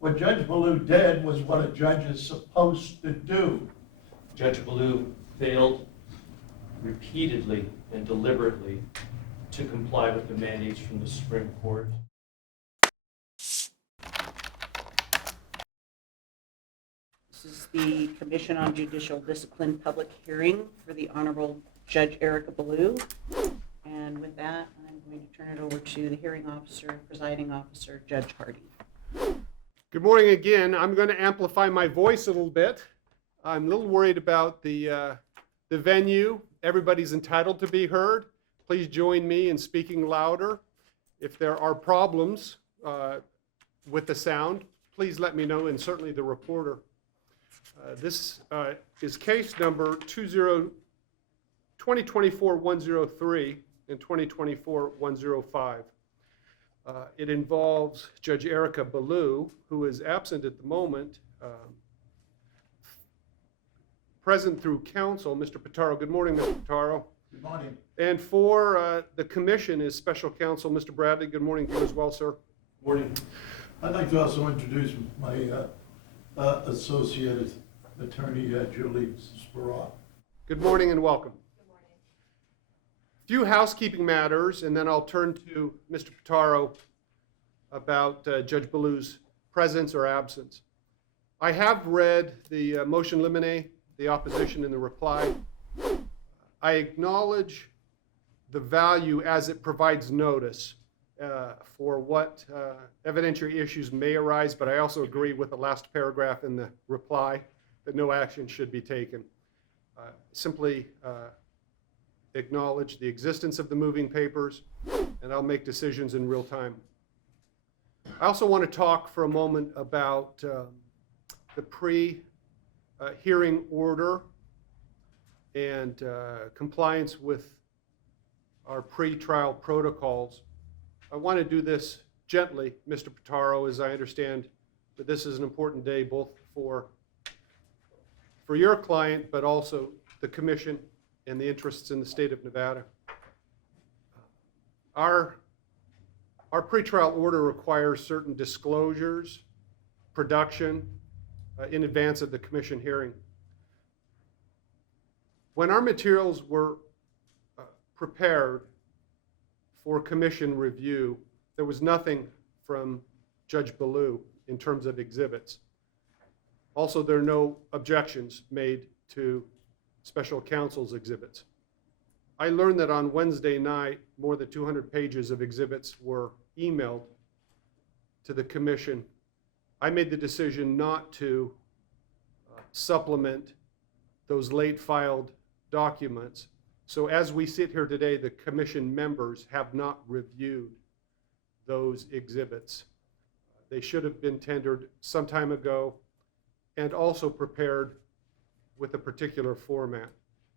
What Judge Ballou did was what a judge is supposed to do. Judge Ballou failed repeatedly and deliberately to comply with the mandates from the Supreme Court. This is the Commission on Judicial Discipline public hearing for the Honorable Judge Erika Ballou. And with that, I'm going to turn it over to the hearing officer, presiding officer, Judge Hardy. Good morning again. I'm going to amplify my voice a little bit. I'm a little worried about the venue. Everybody's entitled to be heard. Please join me in speaking louder. If there are problems with the sound, please let me know, and certainly the reporter. This is case number 2024-103 and 2024-105. It involves Judge Erika Ballou, who is absent at the moment. Present through counsel, Mr. Pitaro. Good morning, Mr. Pitaro. Good morning. And for the commission is special counsel, Mr. Bradley. Good morning to you as well, sir. Morning. I'd like to also introduce my associate attorney, Julie Sparrow. Good morning and welcome. Good morning. Few housekeeping matters, and then I'll turn to Mr. Pitaro about Judge Ballou's presence or absence. I have read the motion limine, the opposition, and the reply. I acknowledge the value as it provides notice for what evidentiary issues may arise, but I also agree with the last paragraph in the reply that no action should be taken. Simply acknowledge the existence of the moving papers, and I'll make decisions in real time. I also want to talk for a moment about the pre-hearing order and compliance with our pre-trial protocols. I want to do this gently, Mr. Pitaro, as I understand that this is an important day both for your client, but also the commission and the interests in the state of Nevada. Our pretrial order requires certain disclosures, production in advance of the commission hearing. When our materials were prepared for commission review, there was nothing from Judge Ballou in terms of exhibits. Also, there are no objections made to special counsel's exhibits. I learned that on Wednesday night, more than 200 pages of exhibits were emailed to the commission. I made the decision not to supplement those late filed documents. So as we sit here today, the commission members have not reviewed those exhibits. They should have been tendered some time ago and also prepared with a particular format.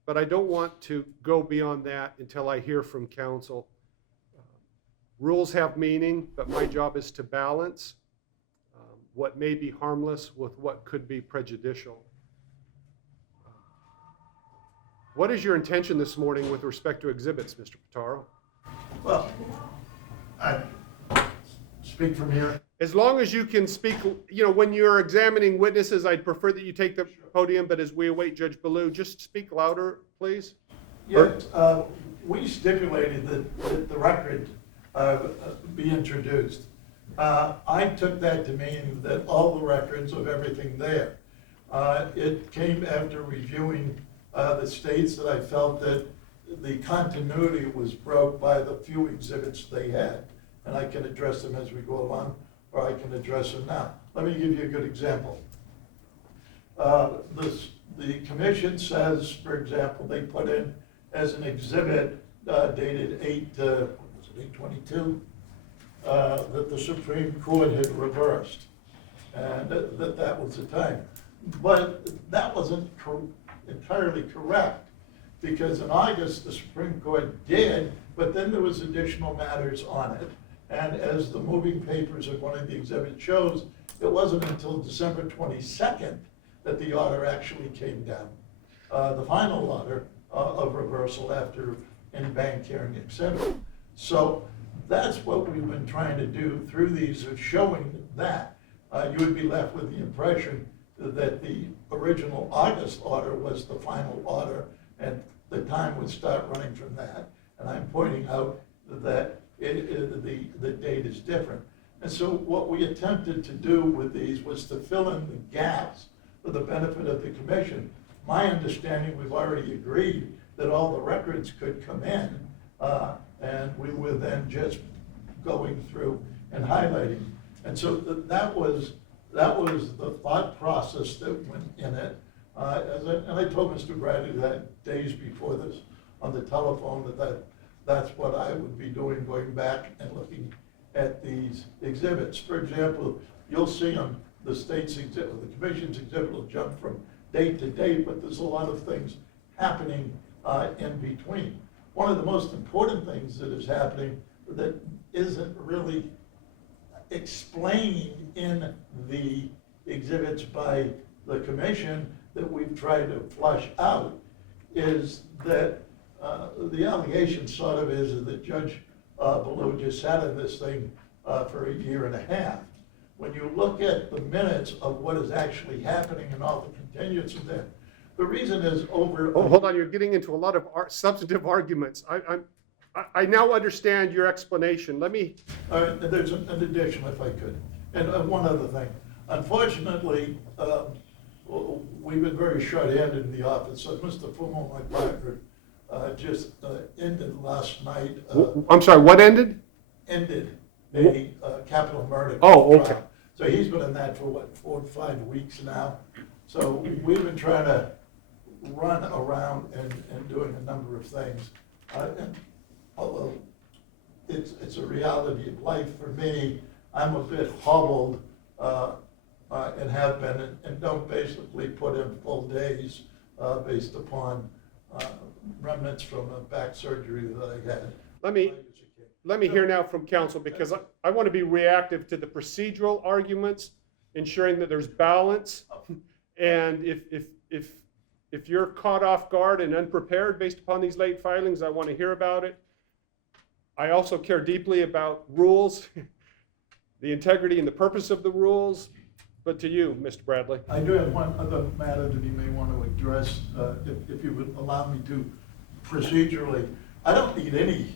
But I don't want to go beyond that until I hear from counsel. Rules have meaning, but my job is to balance what may be harmless with what could be prejudicial. What is your intention this morning with respect to exhibits, Mr. Pitaro? Well, I speak from here. As long as you can speak, when you're examining witnesses, I'd prefer that you take the podium, but as we await Judge Ballou, just speak louder, please. Yes, we stipulated that the record be introduced. I took that to mean that all the records of everything there. It came after reviewing the states that I felt that the continuity was broke by the few exhibits they had. And I can address them as we go along, or I can address them now. Let me give you a good example. The commission says, for example, they put in as an exhibit dated 8/22, that the Supreme Court had reversed, and that was the time. But that wasn't entirely correct, because in August, the Supreme Court did, but then there was additional matters on it. And as the moving papers of one of the exhibits shows, it wasn't until December 22nd that the order actually came down. The final order of reversal after in-bank hearing, etc. So that's what we've been trying to do through these, of showing that. you would be left with the impression that the original August order was the final order, and the time would start running from that. And I'm pointing out that the date is different. And so what we attempted to do with these was to fill in the gaps for the benefit of the commission. My understanding, we've already agreed that all the records could come in, and we were then just going through and highlighting. And so that was the thought process that went in it. And I told Mr. Bradley that days before this on the telephone that's what I would be doing, going back and looking at these exhibits. For example, you'll see on the state's exhibit, the commission's exhibit will jump from date to date, but there's a lot of things happening in between. One of the most important things that is happening that isn't really explained in the exhibits by the commission that we've tried to flush out is that the allegation sort of is that Judge Ballou just sat in this thing for a year and a half. When you look at the minutes of what is actually happening and all the continuance of that, the reason is over. Oh, hold on, you're getting into a lot of substantive arguments. I now understand your explanation. Let me. All right, and there's an addition, if I could. And one other thing. Unfortunately, we've been very short-handed in the office. So Mr. Fumo, my partner, just ended last night. I'm sorry, what ended? Ended a capital murder Oh, okay. trial. So he's been in that for what, 4 to 5 weeks now. So we've been trying to run around and doing a number of things. And although it's a reality of life for me, I'm a bit hobbled and have been, and don't basically put in full days based upon remnants from a back surgery that I had. Let me hear now from counsel, because I want to be reactive to the procedural arguments, ensuring that there's balance. And if you're caught off guard and unprepared based upon these late filings, I want to hear about it. I also care deeply about rules, the integrity and the purpose of the rules. But to you, Mr. Bradley. I do have one other matter that you may want to address, if you would allow me to procedurally. I don't need any,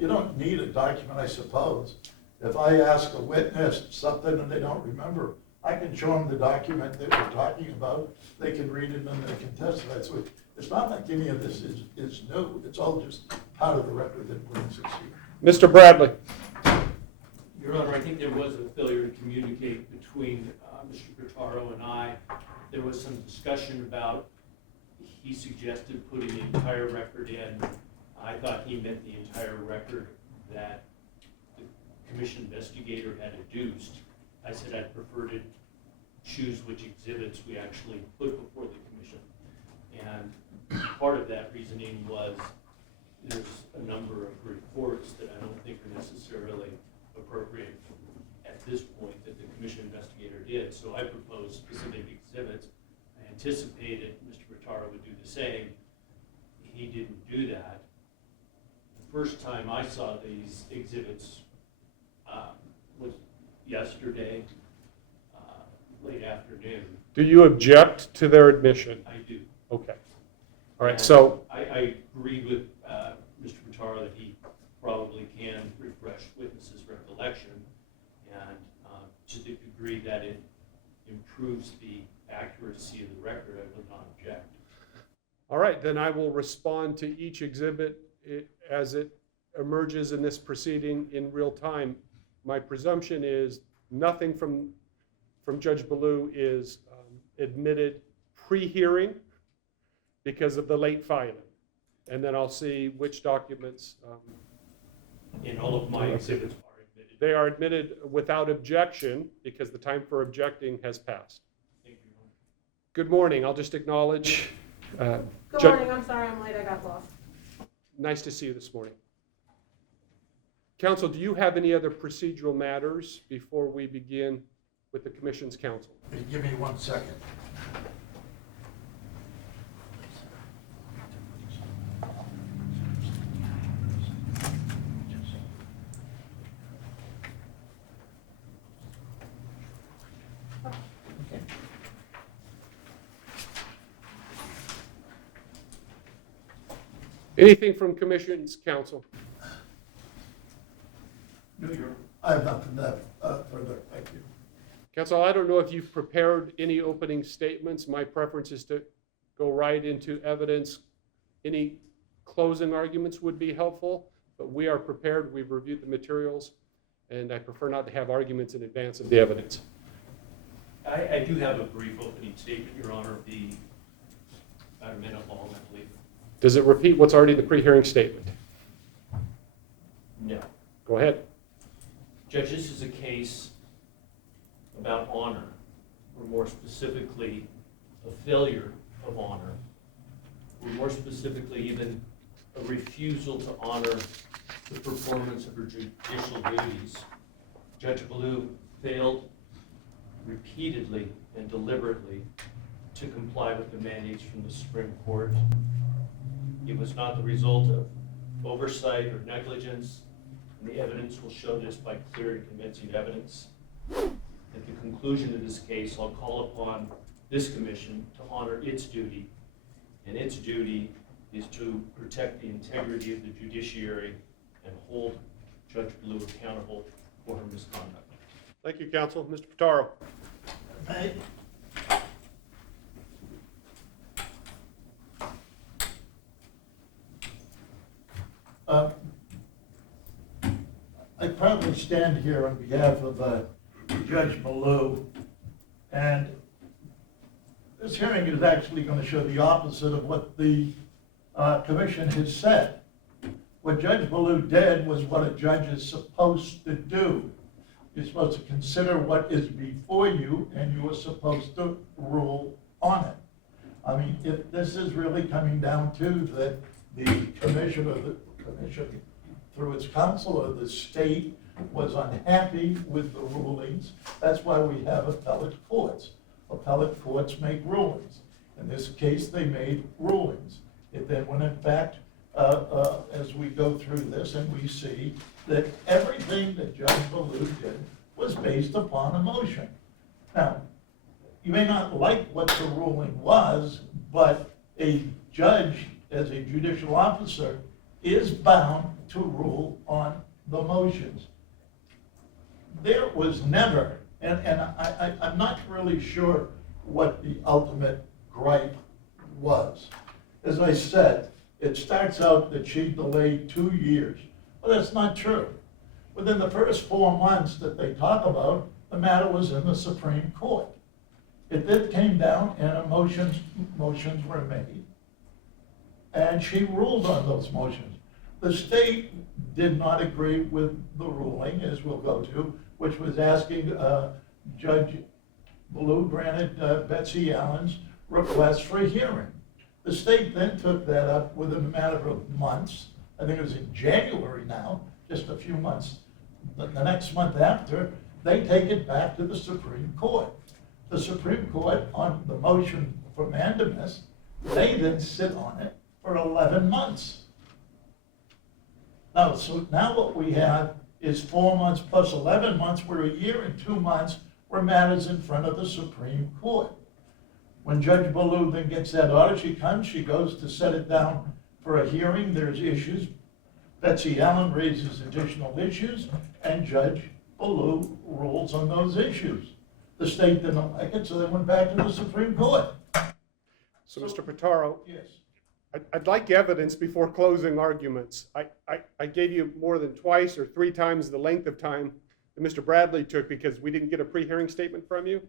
you don't need a document, I suppose. If I ask a witness something and they don't remember, I can show them the document that we're talking about. They can read it and they can testify. So it's not like any of this is new. It's all just part of the record that brings us here. Mr. Bradley. Your Honor, I think there was a failure to communicate between Mr. Pitaro and I. There was some discussion about, he suggested putting the entire record in. I thought he meant the entire record that the commission investigator had adduced. I said I'd prefer to choose which exhibits we actually put before the commission. And part of that reasoning was there's a number of reports that I don't think are necessarily appropriate at this point that the commission investigator did. So I proposed specific exhibits. I anticipated Mr. Pitaro would do the same. He didn't do that. The first time I saw these exhibits was yesterday, late afternoon. Do you object to their admission? I do. Okay. All right, And so. I agree with Mr. Pitaro that he probably can refresh witnesses' recollection, and to the degree that it improves the accuracy of the record, I will not object. All right, then I will respond to each exhibit as it emerges in this proceeding in real time. My presumption is nothing from Judge Ballou is admitted pre-hearing because of the late filing. And then I'll see which documents. And all of my exhibits are admitted. They are admitted without objection because the time for objecting has passed. Thank you, Your Honor. Good morning. I'll just acknowledge. Good morning. I'm sorry I'm late. I got lost. Nice to see you this morning. Counsel, do you have any other procedural matters before we begin with the Commission's counsel? Give me 1 second. Anything from Commission's counsel? I have nothing to further, thank you. Counsel, I don't know if you've prepared any opening statements. My preference is to go right into evidence. Any closing arguments would be helpful, but we are prepared. We've reviewed the materials, and I prefer not to have arguments in advance of the evidence. I do have a brief opening statement, Your Honor, about a minute long, I believe. Does it repeat what's already in the pre-hearing statement? No. Go ahead. Judge, this is a case about honor, or more specifically, a failure of honor, or more specifically, even a refusal to honor the performance of her judicial duties. Judge Ballou failed repeatedly and deliberately to comply with the mandates from the Supreme Court. It was not the result of oversight or negligence, and the evidence will show this by clear and convincing evidence. At the conclusion of this case, I'll call upon this commission to honor its duty, and its duty is to protect the integrity of the judiciary and hold Judge Ballou accountable for her misconduct. Thank you, counsel. Mr. Pitaro. Hey. I proudly stand here on behalf of Judge Ballou, and this hearing is actually going to show the opposite of what the commission has said. What Judge Ballou did was what a judge is supposed to do. You're supposed to consider what is before you, and you are supposed to rule on it. I mean, if this is really coming down to that the commission, or the commission through its counsel, or the state was unhappy with the rulings, that's why we have appellate courts. Appellate courts make rulings. In this case, they made rulings. And then when in fact, as we go through this and we see that everything that Judge Ballou did was based upon emotion. Now, you may not like what the ruling was, but a judge, as a judicial officer, is bound to rule on the motions. There was never, and I'm not really sure what the ultimate gripe was. As I said, it starts out that she delayed 2 years. Well, that's not true. Within the first 4 months that they talk about, the matter was in the Supreme Court. It then came down and motions were made, and she ruled on those motions. The state did not agree with the ruling, as we'll go to, which was asking Judge Ballou granted Betsy Allen's request for a hearing. The state then took that up within a matter of months. I think it was in January now, just a few months. The next month after, they take it back to the Supreme Court. The Supreme Court, on the motion for mandamus, they then sit on it for 11 months. Now, so now what we have is 4 months plus 11 months, where a year and 2 months were matters in front of the Supreme Court. When Judge Ballou then gets that order, she comes, she goes to set it down for a hearing, there's issues. Betsy Allen raises additional issues, and Judge Ballou rules on those issues. The state didn't like it, so they went back to the Supreme Court. So, Mr. Pitaro, Yes. I'd like evidence before closing arguments. I gave you more than twice or 3 times the length of time that Mr. Bradley took because we didn't get a pre-hearing statement from you.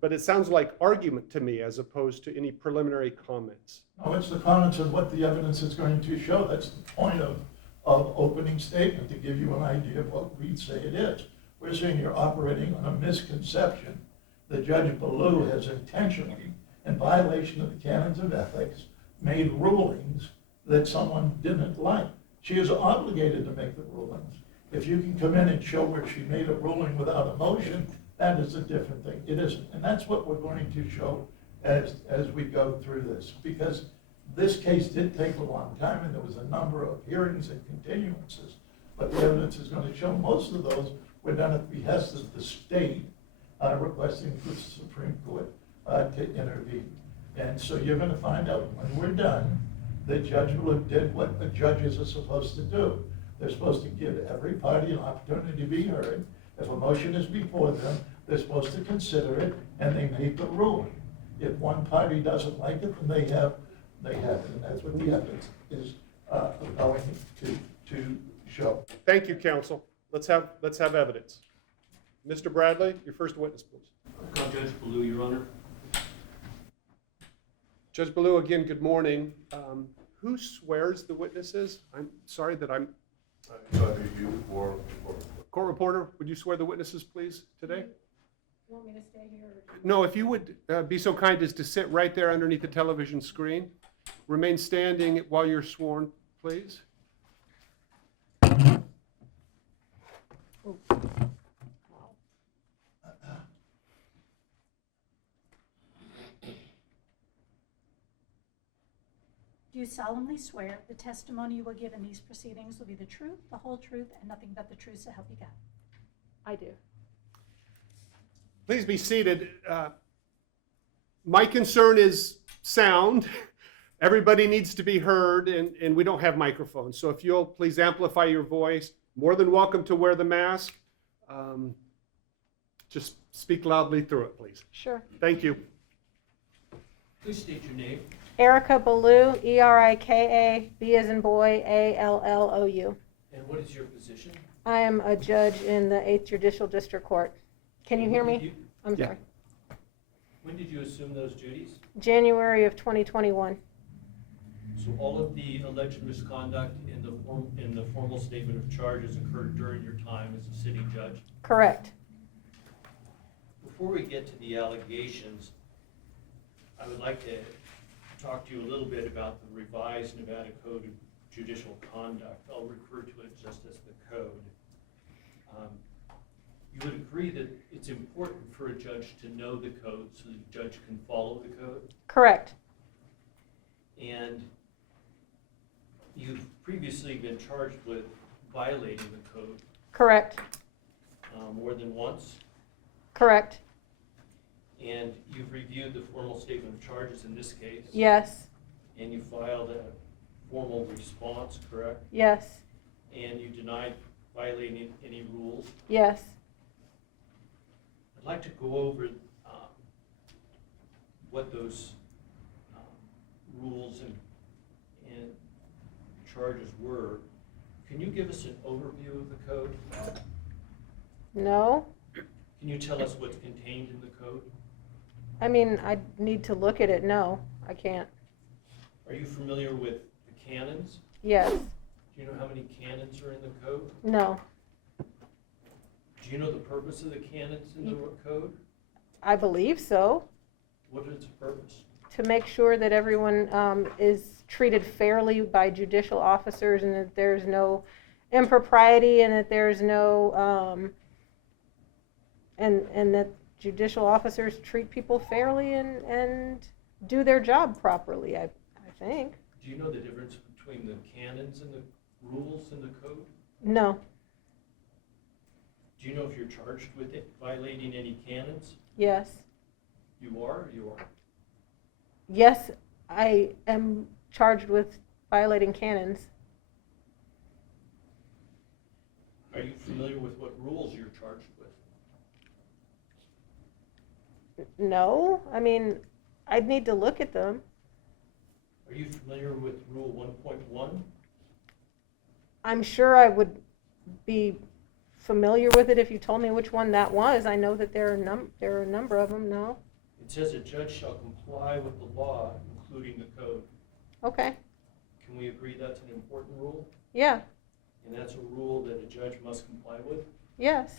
But it sounds like argument to me as opposed to any preliminary comments. No, it's the comments of what the evidence is going to show. That's the point of opening statement, to give you an idea of what we say it is. We're saying you're operating on a misconception that Judge Ballou has intentionally, in violation of the canons of ethics, made rulings that someone didn't like. She is obligated to make the rulings. If you can come in and show where she made a ruling without a motion, that is a different thing. It isn't. And that's what we're going to show as we go through this. Because this case did take a long time, and there was a number of hearings and continuances. But the evidence is going to show most of those were done at the behest of the state, requesting the Supreme Court to intervene. And so you're gonna find out when we're done, that Judge Ballou did what the judges are supposed to do. They're supposed to give every party an opportunity to be heard. If a motion is before them, they're supposed to consider it, and they make a ruling. If one party doesn't like it, then they have it, and that's what the evidence is going to show. Thank you, counsel. Let's have evidence. Mr. Bradley, your first witness, please. Judge Ballou, Your Honor. Judge Ballou, again, good morning. Who swears the witnesses? I'm sorry that I'm... Either you or Court reporter, would you swear the witnesses, please, today? You want me to stay here? Or... No, if you would be so kind as to sit right there underneath the television screen. Remain standing while you're sworn, please. Do you solemnly swear the testimony you will give in these proceedings will be the truth, the whole truth, and nothing but the truth, so help you God? I do. Please be seated. My concern is sound. Everybody needs to be heard, and we don't have microphones. So if you'll please amplify your voice, more than welcome to wear the mask. Just speak loudly through it, please. Sure. Thank you. Please state your name. Erika Ballou, Erika, B as in boy, Allou. And what is your position? I am a judge in the 8th Judicial District Court. Can you hear me? I'm Yeah. sorry. When did you assume those duties? January of 2021. So all of the alleged misconduct in the formal statement of charges occurred during your time as a sitting judge? Correct. Before we get to the allegations, I would like to talk to you a little bit about the revised Nevada Code of Judicial Conduct. I'll refer to it just as the code. You would agree that it's important for a judge to know the code so the judge can follow the code? Correct. And you've previously been charged with violating the code Correct. more than once, Correct. and you've reviewed the formal statement of charges in this case. Yes. And you filed a formal response, correct? Yes. And you denied violating any rules. Yes. I'd like to go over what those rules and charges were. Can you give us an overview of the code? No. Can you tell us what's contained in the code? I mean, I need to look at it. No, I can't. Are you familiar with the canons? Yes. Do you know how many canons are in the code? No. Do you know the purpose of the canons in the code? I believe so. What is its purpose? To make sure that everyone is treated fairly by judicial officers, and that there's no impropriety, and that there's no and that judicial officers treat people fairly and do their job properly, I think. Do you know the difference between the canons and the rules in the code? No. Do you know if you're charged with it, violating any canons? Yes. You are or you aren't? Yes, I am charged with violating canons. Are you familiar with what rules you're charged with? No, I mean, I'd need to look at them. Are you familiar with Rule 1.1? I'm sure I would be familiar with it if you told me which one that was. I know that there are a number of them. No. It says a judge shall comply with the law, including the code. Okay. Can we agree that's an important rule? Yeah. And that's a rule that a judge must comply with? Yes.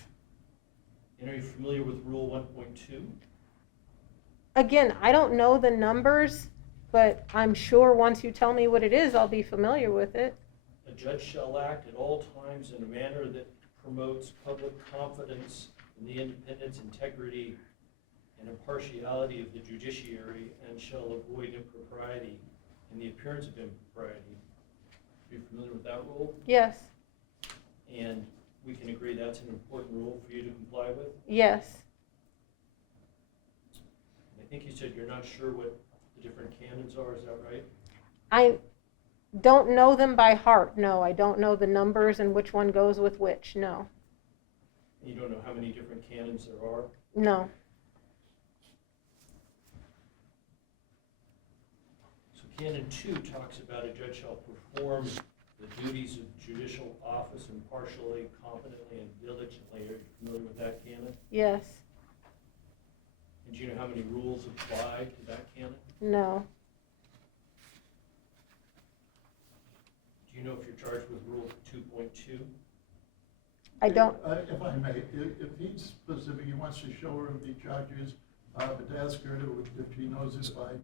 And are you familiar with Rule 1.2? Again, I don't know the numbers, but I'm sure once you tell me what it is, I'll be familiar with it. A judge shall act at all times in a manner that promotes public confidence in the independence, integrity, and impartiality of the judiciary, and shall avoid impropriety and the appearance of impropriety. Are you familiar with that rule? Yes. And we can agree that's an important rule for you to comply with? Yes. think you said you're not sure what the different canons are, is that right? I don't know them by heart, no. I don't know the numbers and which one goes with which, no. You don't know how many different canons there are? No. So Canon 2 talks about a judge shall perform the duties of judicial office impartially, competently, and diligently. Are you familiar with that canon? Yes. And do you know how many rules apply to that canon? No. Do you know if you're charged with Rule 2.2? I don't. If I may, if he's specific, he wants to show her the judges, but to ask her to, if she knows it by.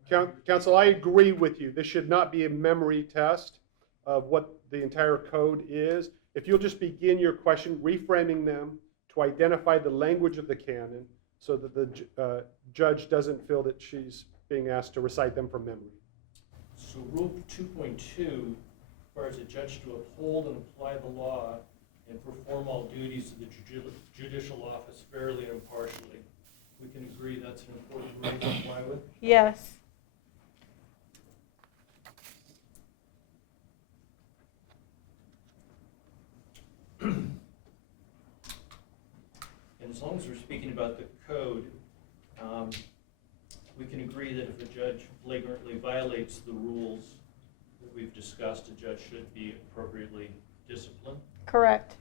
Counsel, I agree with you. This should not be a memory test of what the entire code is. If you'll just begin your question, reframing them to identify the language of the canon so that the judge doesn't feel that she's being asked to recite them from memory. So Rule 2.2 requires a judge to uphold and apply the law and perform all duties of the judicial office fairly and impartially. We can agree that's an important rule to comply with? Yes. And as long as we're speaking about the code, we can agree that if a judge flagrantly violates the rules that we've discussed, a judge should be appropriately disciplined. Correct.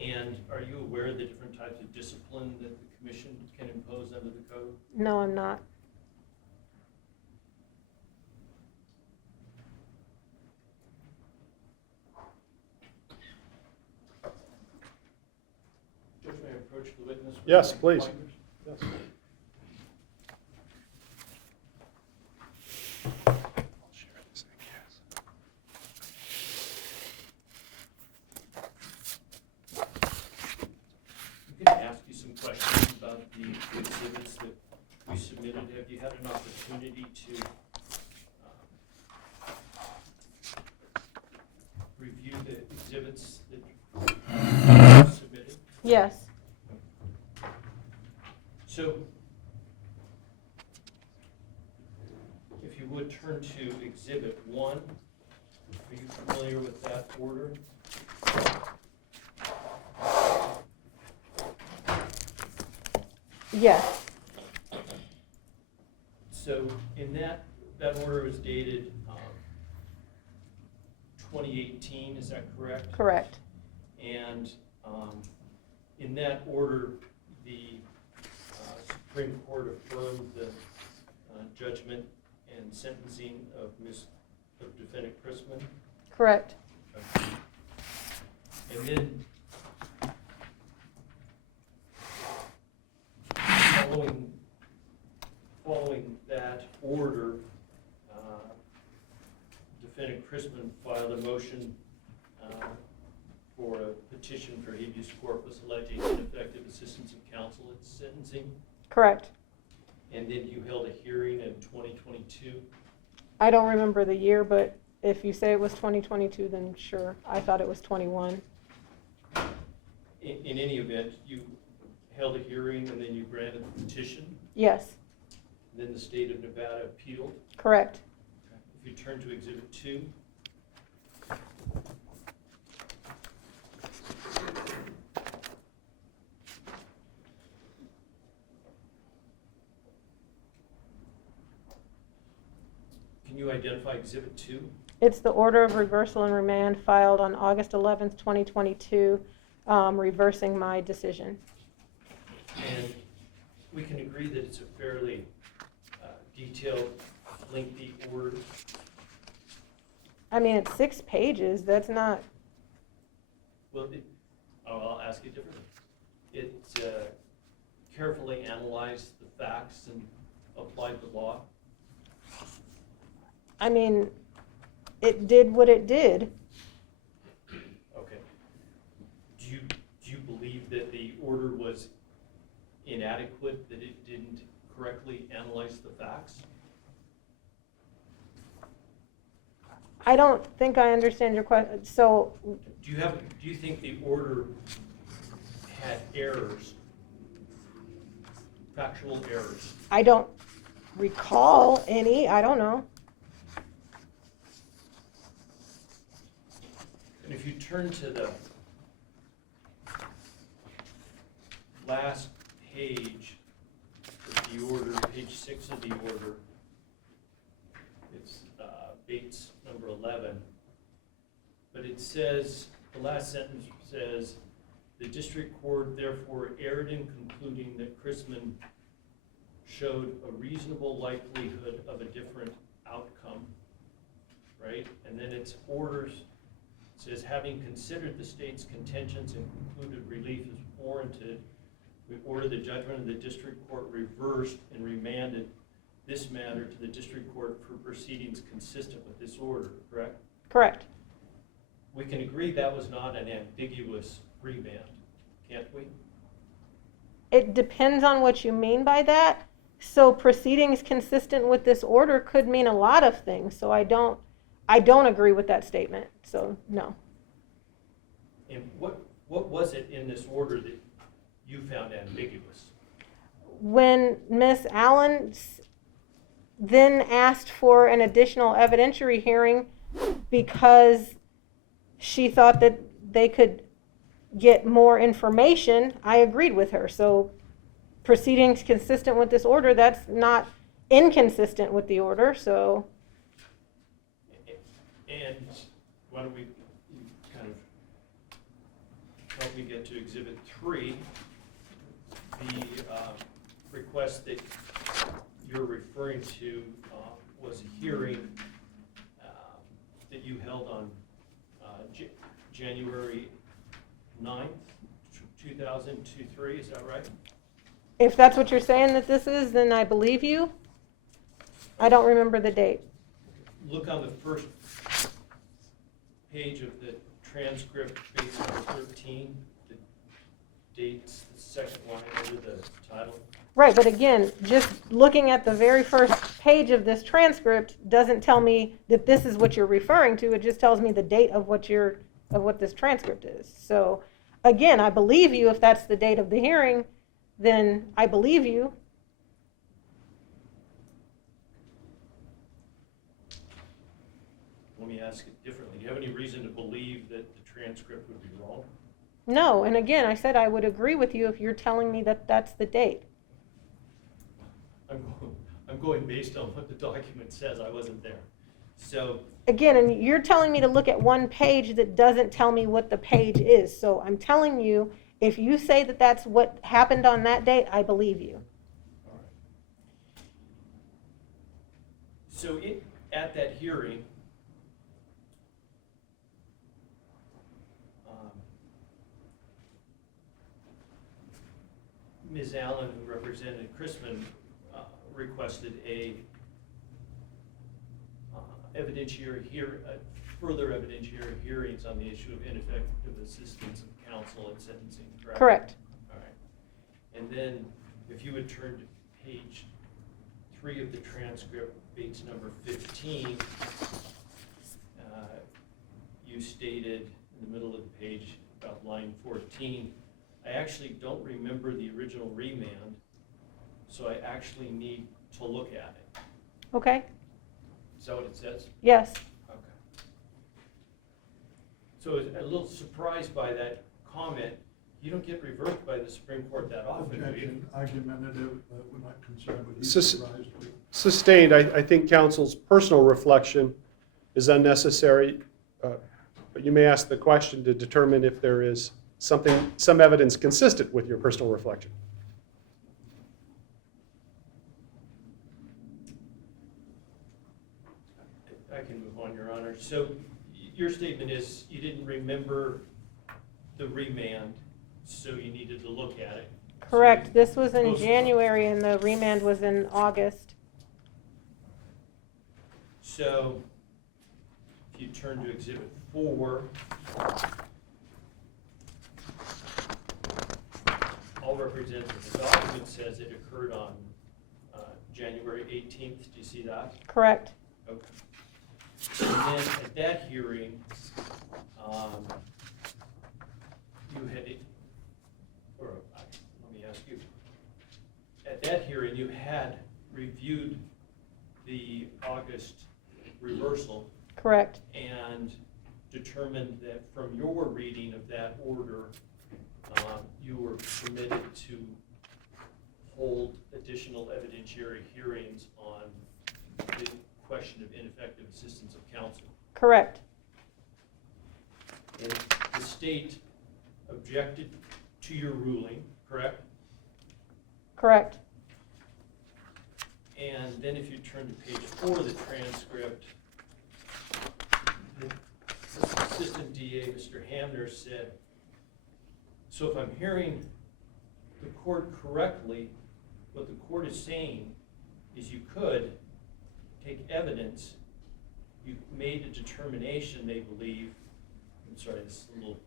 And are you aware of the different types of discipline that the commission can impose under the code? No, I'm not. Judge, may I approach the witness? with Yes, my please. pointers? Yes. I'm going to ask you some questions about the exhibits that we submitted. Have you had an opportunity to review the exhibits that you submitted? Yes. So, if you would turn to Exhibit 1, are you familiar with that order? Yes. So, in that order was dated 2018, is that correct? Correct. And in that order, the Supreme Court affirmed the judgment and sentencing of Defendant Chrisman. Correct. And then, following that order, Defendant Chrisman filed a motion for a petition for habeas corpus alleging ineffective assistance of counsel at sentencing. Correct. And then you held a hearing in 2022. I don't remember the year, but if you say it was 2022, then sure. I thought it was 21. In any event, you held a hearing and then you granted the petition. Yes. And then the state of Nevada appealed. Correct. If you turn to Exhibit 2. Can you identify Exhibit 2? It's the order of reversal and remand filed on August 11th, 2022, reversing my decision. And we can agree that it's a fairly detailed, lengthy order. I mean, it's 6 pages. That's not. Well, I'll ask it differently. It carefully analyzed the facts and applied the law. I mean, it did what it did. Okay. Do you believe that the order was inadequate, that it didn't correctly analyze the facts? I don't think I understand your question. So, Do you think the order had errors? factual errors? I don't recall any, I don't know. And if you turn to the last page of the order, page 6 of the order, it's Bates number 11, but it says, the last sentence says, the district court therefore erred in concluding that Chrisman showed a reasonable likelihood of a different outcome, right? And then its orders says, having considered the state's contentions and concluded relief is warranted, we order the judgment of the district court reversed and remanded this matter to the district court for proceedings consistent with this order, correct? Correct. We can agree that was not an ambiguous remand, can't we? It depends on what you mean by that. So proceedings consistent with this order could mean a lot of things. So I don't agree with that statement. So no. And what was it in this order that you found ambiguous? When Miss Allen then asked for an additional evidentiary hearing because she thought that they could get more information, I agreed with her. So proceedings consistent with this order, that's not inconsistent with the order, so. And why don't we kind of help me get to Exhibit 3, the request that you're referring to was a hearing that you held on January 9th, 2003, is that right? If that's what you're saying that this is, then I believe you. I don't remember the date. Look on the first page of the transcript, page number 13, the dates, the second line under the title. Right, but again, just looking at the very first page of this transcript doesn't tell me that this is what you're referring to. It just tells me the date of what this transcript is. So again, I believe you if that's the date of the hearing, then I believe you. Let me ask it differently. Do you have any reason to believe that the transcript would be wrong? No, and again, I said I would agree with you if you're telling me that that's the date. I'm going based on what the document says. I wasn't there. So Again, and you're telling me to look at one page that doesn't tell me what the page is. So I'm telling you, if you say that that's what happened on that date, I believe you. all right. So at that hearing, Ms. Allen, who represented Chrisman, requested a further evidentiary hearings on the issue of ineffective assistance of counsel in sentencing, correct? Correct. All right. And then if you would turn to page 3 of the transcript, page number 15, you stated in the middle of the page about line 14, I actually don't remember the original remand, so I actually need to look at it. Okay. Is that what it says? Yes. Okay. So I was a little surprised by that comment. You don't get reversed by the Supreme Court that often, do you? Objection, argumentative, we're not concerned with Sus- surprised. Sustained. I think counsel's personal reflection is unnecessary, but you may ask the question to determine if there is some evidence consistent with your personal reflection. I can move on, Your Honor. So your statement is you didn't remember the remand, so you needed to look at it. Correct. This was in Most- January and the remand was in August. So if you turn to Exhibit 4, I'll represent that the document says it occurred on January 18th. Do you see that? Correct. Okay. And then at that hearing, you had, or let me ask you, at at that hearing, you had reviewed the August reversal Correct. and determined that from your reading of that order, you were permitted to hold additional evidentiary hearings on the question of ineffective assistance of counsel. Correct. And the state objected to your ruling, correct? Correct. And then if you turn to page 4 of the transcript, the Assistant DA, Mr. Hamner, said, so if I'm hearing the court correctly, what the court is saying is you could take evidence, you made a determination, they believe, I'm sorry, this is a little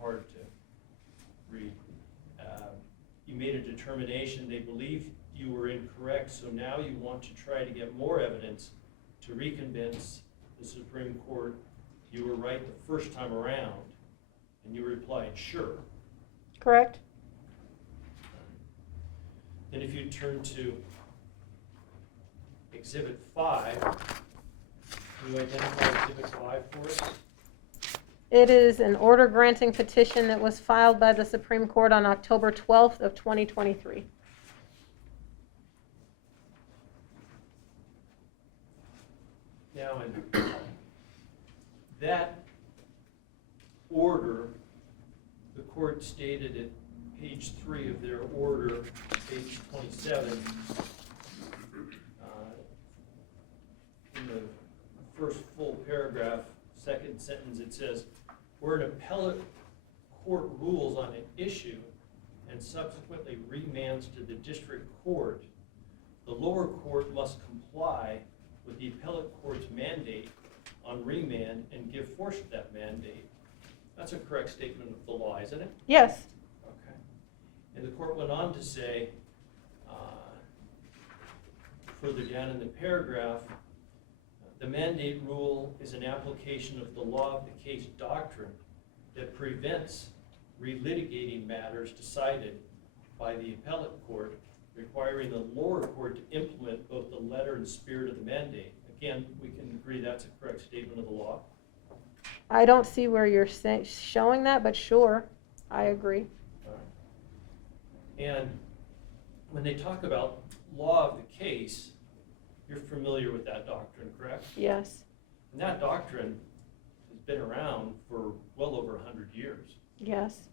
hard to read. You made a determination, they believe you were incorrect, so now you want to try to get more evidence to reconvince the Supreme Court you were right the first time around, and you replied, sure. Correct. Then if you turn to Exhibit 5, can you identify Exhibit 5 for us? It is an order granting petition that was filed by the Supreme Court on October 12th of 2023. Now, in that order, the court stated at page 3 of their order, page 27, in the first full paragraph, second sentence, it says, where an appellate court rules on an issue and subsequently remands to the district court, the lower court must comply with the appellate court's mandate on remand and give force to that mandate. That's a correct statement of the law, isn't it? Yes. Okay. And the court went on to say, further down in the paragraph, the mandate rule is an application of the law of the case doctrine that prevents relitigating matters decided by the appellate court, requiring the lower court to implement both the letter and spirit of the mandate. Again, we can agree that's a correct statement of the law. I don't see where you're showing that, but sure, I agree. All right. And when they talk about law of the case, you're familiar with that doctrine, correct? Yes. And that doctrine has been around for well over 100 years. Yes.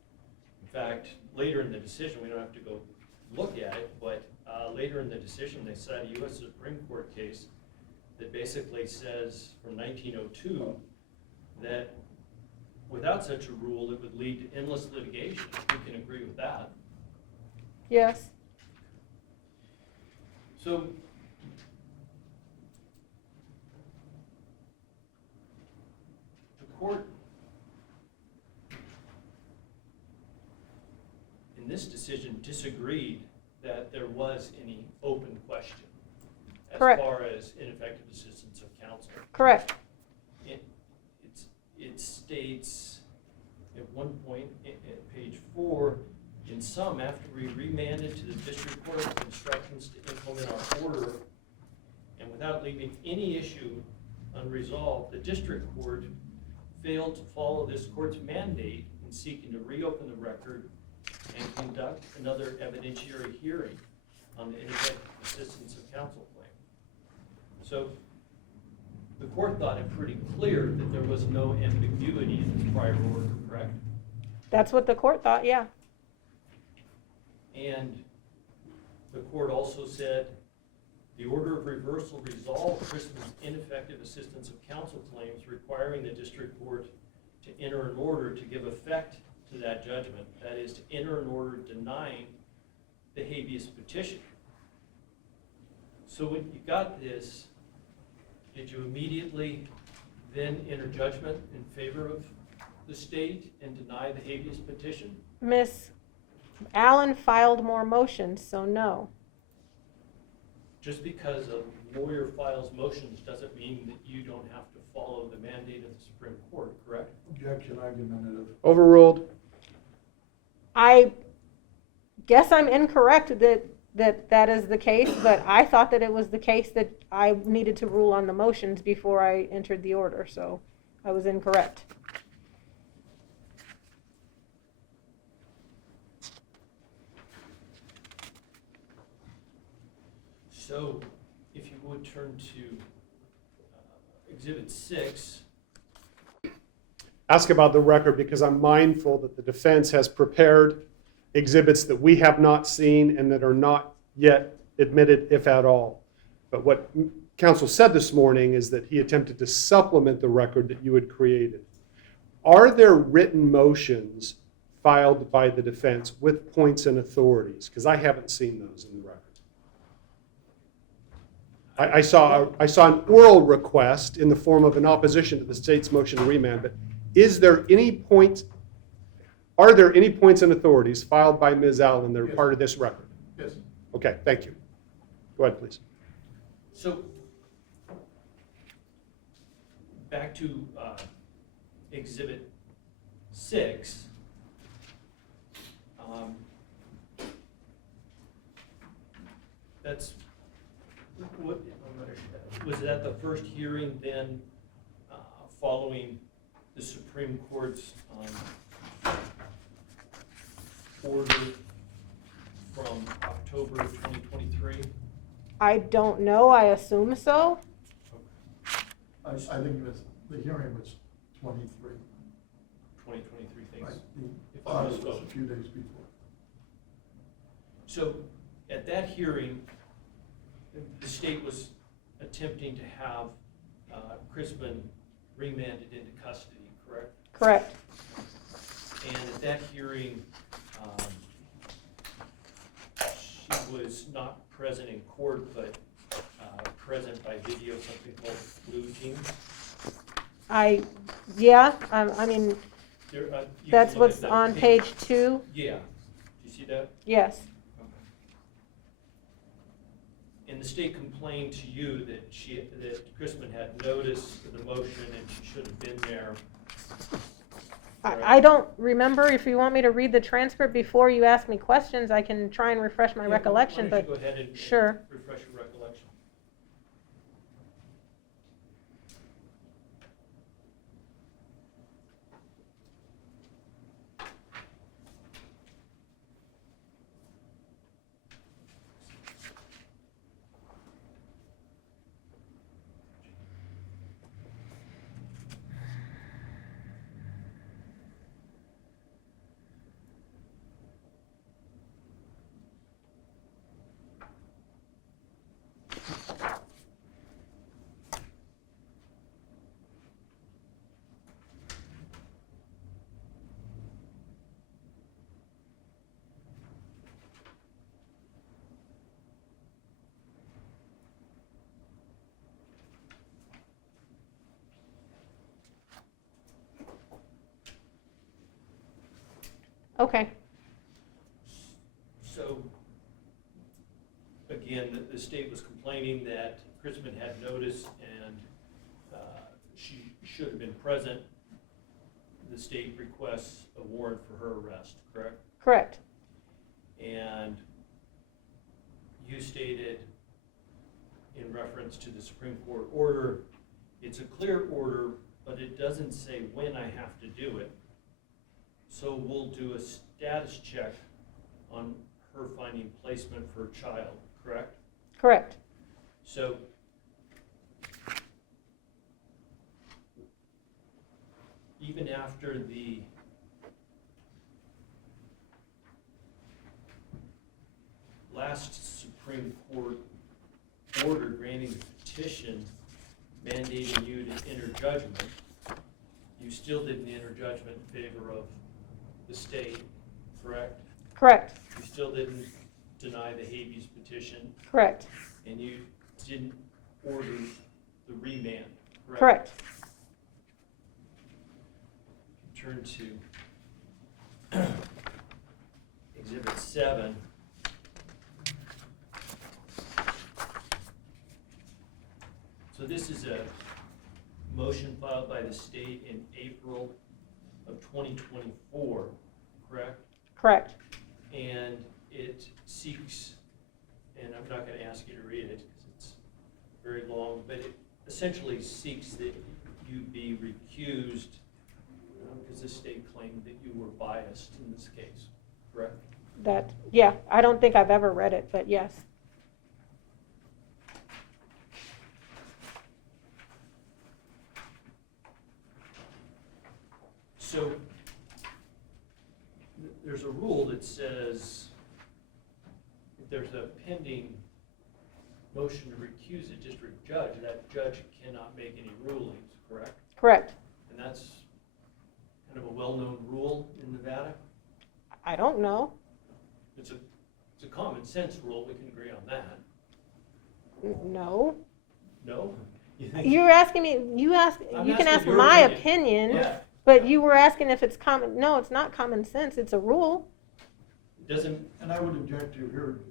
In fact, later in the decision, we don't have to go look at it, but later in the decision, they cite a U.S. Supreme Court case that basically says from 1902 that without such a rule, it would lead to endless litigation. We can agree with that. Yes. So the court in this decision disagreed that there was any open question as Correct. far as ineffective assistance of counsel. Correct. It states at one point at page 4, in sum, after we remanded to the district court with instructions to implement our order, and without leaving any issue unresolved, the district court failed to follow this court's mandate in seeking to reopen the record and conduct another evidentiary hearing on the ineffective assistance of counsel claim. So the court thought it pretty clear that there was no ambiguity in its prior order, correct? That's what the court thought, yeah. And the court also said the order of reversal resolved Christman's ineffective assistance of counsel claims, requiring the district court to enter an order to give effect to that judgment. That is, to enter an order denying the habeas petition. So when you got this, did you immediately then enter judgment in favor of the state and deny the habeas petition? Miss Allen filed more motions, so no. Just because a lawyer files motions doesn't mean that you don't have to follow the mandate of the Supreme Court, correct? Objection argumentative. Overruled. I guess I'm incorrect that that that is the case, but I thought that it was the case that I needed to rule on the motions before I entered the order, so I was incorrect. So, if you would turn to Exhibit 6. Ask about the record because I'm mindful that the defense has prepared exhibits that we have not seen and that are not yet admitted, if at all. But what counsel said this morning is that he attempted to supplement the record that you had created. Are there written motions filed by the defense with points and authorities? Because I haven't seen those in the record. I saw an oral request in the form of an opposition to the state's motion to remand, but are there any points and authorities filed by Ms. Allen that are Yes. part of this record? Yes. Okay, thank you. Go ahead, please. So, back to Exhibit 6. That's, what, was it at the first hearing then, following the Supreme Court's order from October 2023? I don't know, I assume so. I think it was, the hearing was 23. 2023 things. Right. If The I audit was misspoke. a few days before. So, at that hearing, the state was attempting to have Crispin remanded into custody, correct? Correct. And at that hearing, she was not present in court, but present by video, something called Blue Team. I mean, There, you that's can look what's at that on page 2. Yeah. Do you see that? Yes. And the state complained to you that that Crispin had noticed the motion and she should have been there. I don't remember. If you want me to read the transcript before you ask me questions, I can try and refresh my Yeah, recollection, why don't but you go ahead and sure. refresh your recollection. Okay. So, again, the state was complaining that Crispin had noticed and she should have been present. The state requests a warrant for her arrest, correct? Correct. And you stated, in reference to the Supreme Court order, it's a clear order, but it doesn't say when I have to do it. So we'll do a status check on her finding placement for a child, correct? Correct. So even after the last Supreme Court order granting the petition mandating you to enter judgment, you still didn't enter judgment in favor of the state, correct? Correct. You still didn't deny the habeas petition, Correct. and you didn't order the remand, correct? Correct. Turn to Exhibit 7. So this is a motion filed by the state in April of 2024, correct? Correct. And it seeks and I'm not going to ask you to read it because it's very long, but it essentially seeks that you be recused because the state claimed that you were biased in this case, correct? Yeah, I don't think I've ever read it, but yes. So there's a rule that says if there's a pending motion to recuse a district judge, that judge cannot make any rulings, correct? Correct. And that's kind of a well-known rule in Nevada. I don't know. It's a common sense rule, we can agree on that. No. No? You think- You're asking me, I'm you can asking ask your my opinion. opinion, Yeah, but you were asking if it's common. No, it's not common sense. It's a rule. it doesn't, And I would object to here,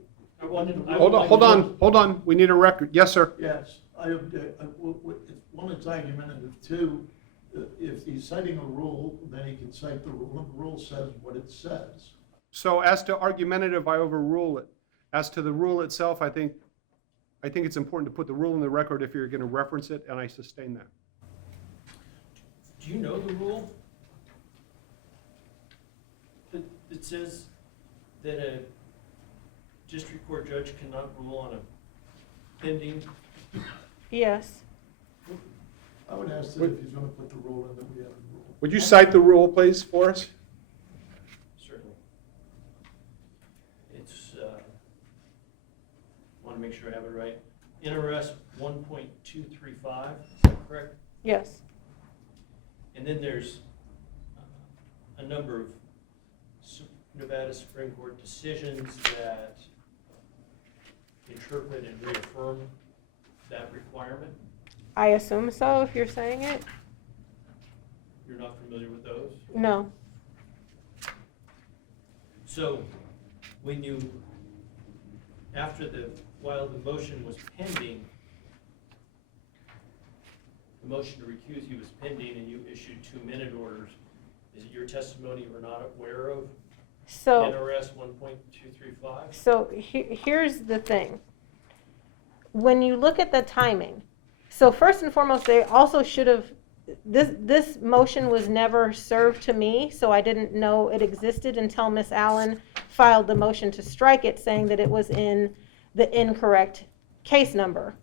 I wanted. I Hold would on, like hold to- on, hold on. We need a record. Yes, sir. yes, I object, one, it's argumentative, two, if he's citing a rule, then he can cite the rule, and the rule says what it says. So as to argumentative, I overrule it. As to the rule itself, I think it's important to put the rule in the record if you're going to reference it, and I sustain that. Do you know the rule? That says that a district court judge cannot rule on a pending? Yes. I would ask that if he's gonna put the rule in, that we have a rule. Would you cite the rule, please, for us? Certainly. It's, want to make sure I have it right. NRS 1.235, is that correct? Yes. And then there's a number of Nevada Supreme Court decisions that interpret and reaffirm that requirement. I assume so if you're saying it. You're not familiar with those? No. So when you, while the motion was pending, the motion to recuse you was pending and you issued 2-minute orders, is it your testimony you were not aware of So. NRS 1.235? So here's the thing. When you look at the timing, so first and foremost, they also should have, this motion was never served to me, so I didn't know it existed until Ms. Allen filed the motion to strike it, saying that it was in the incorrect case number.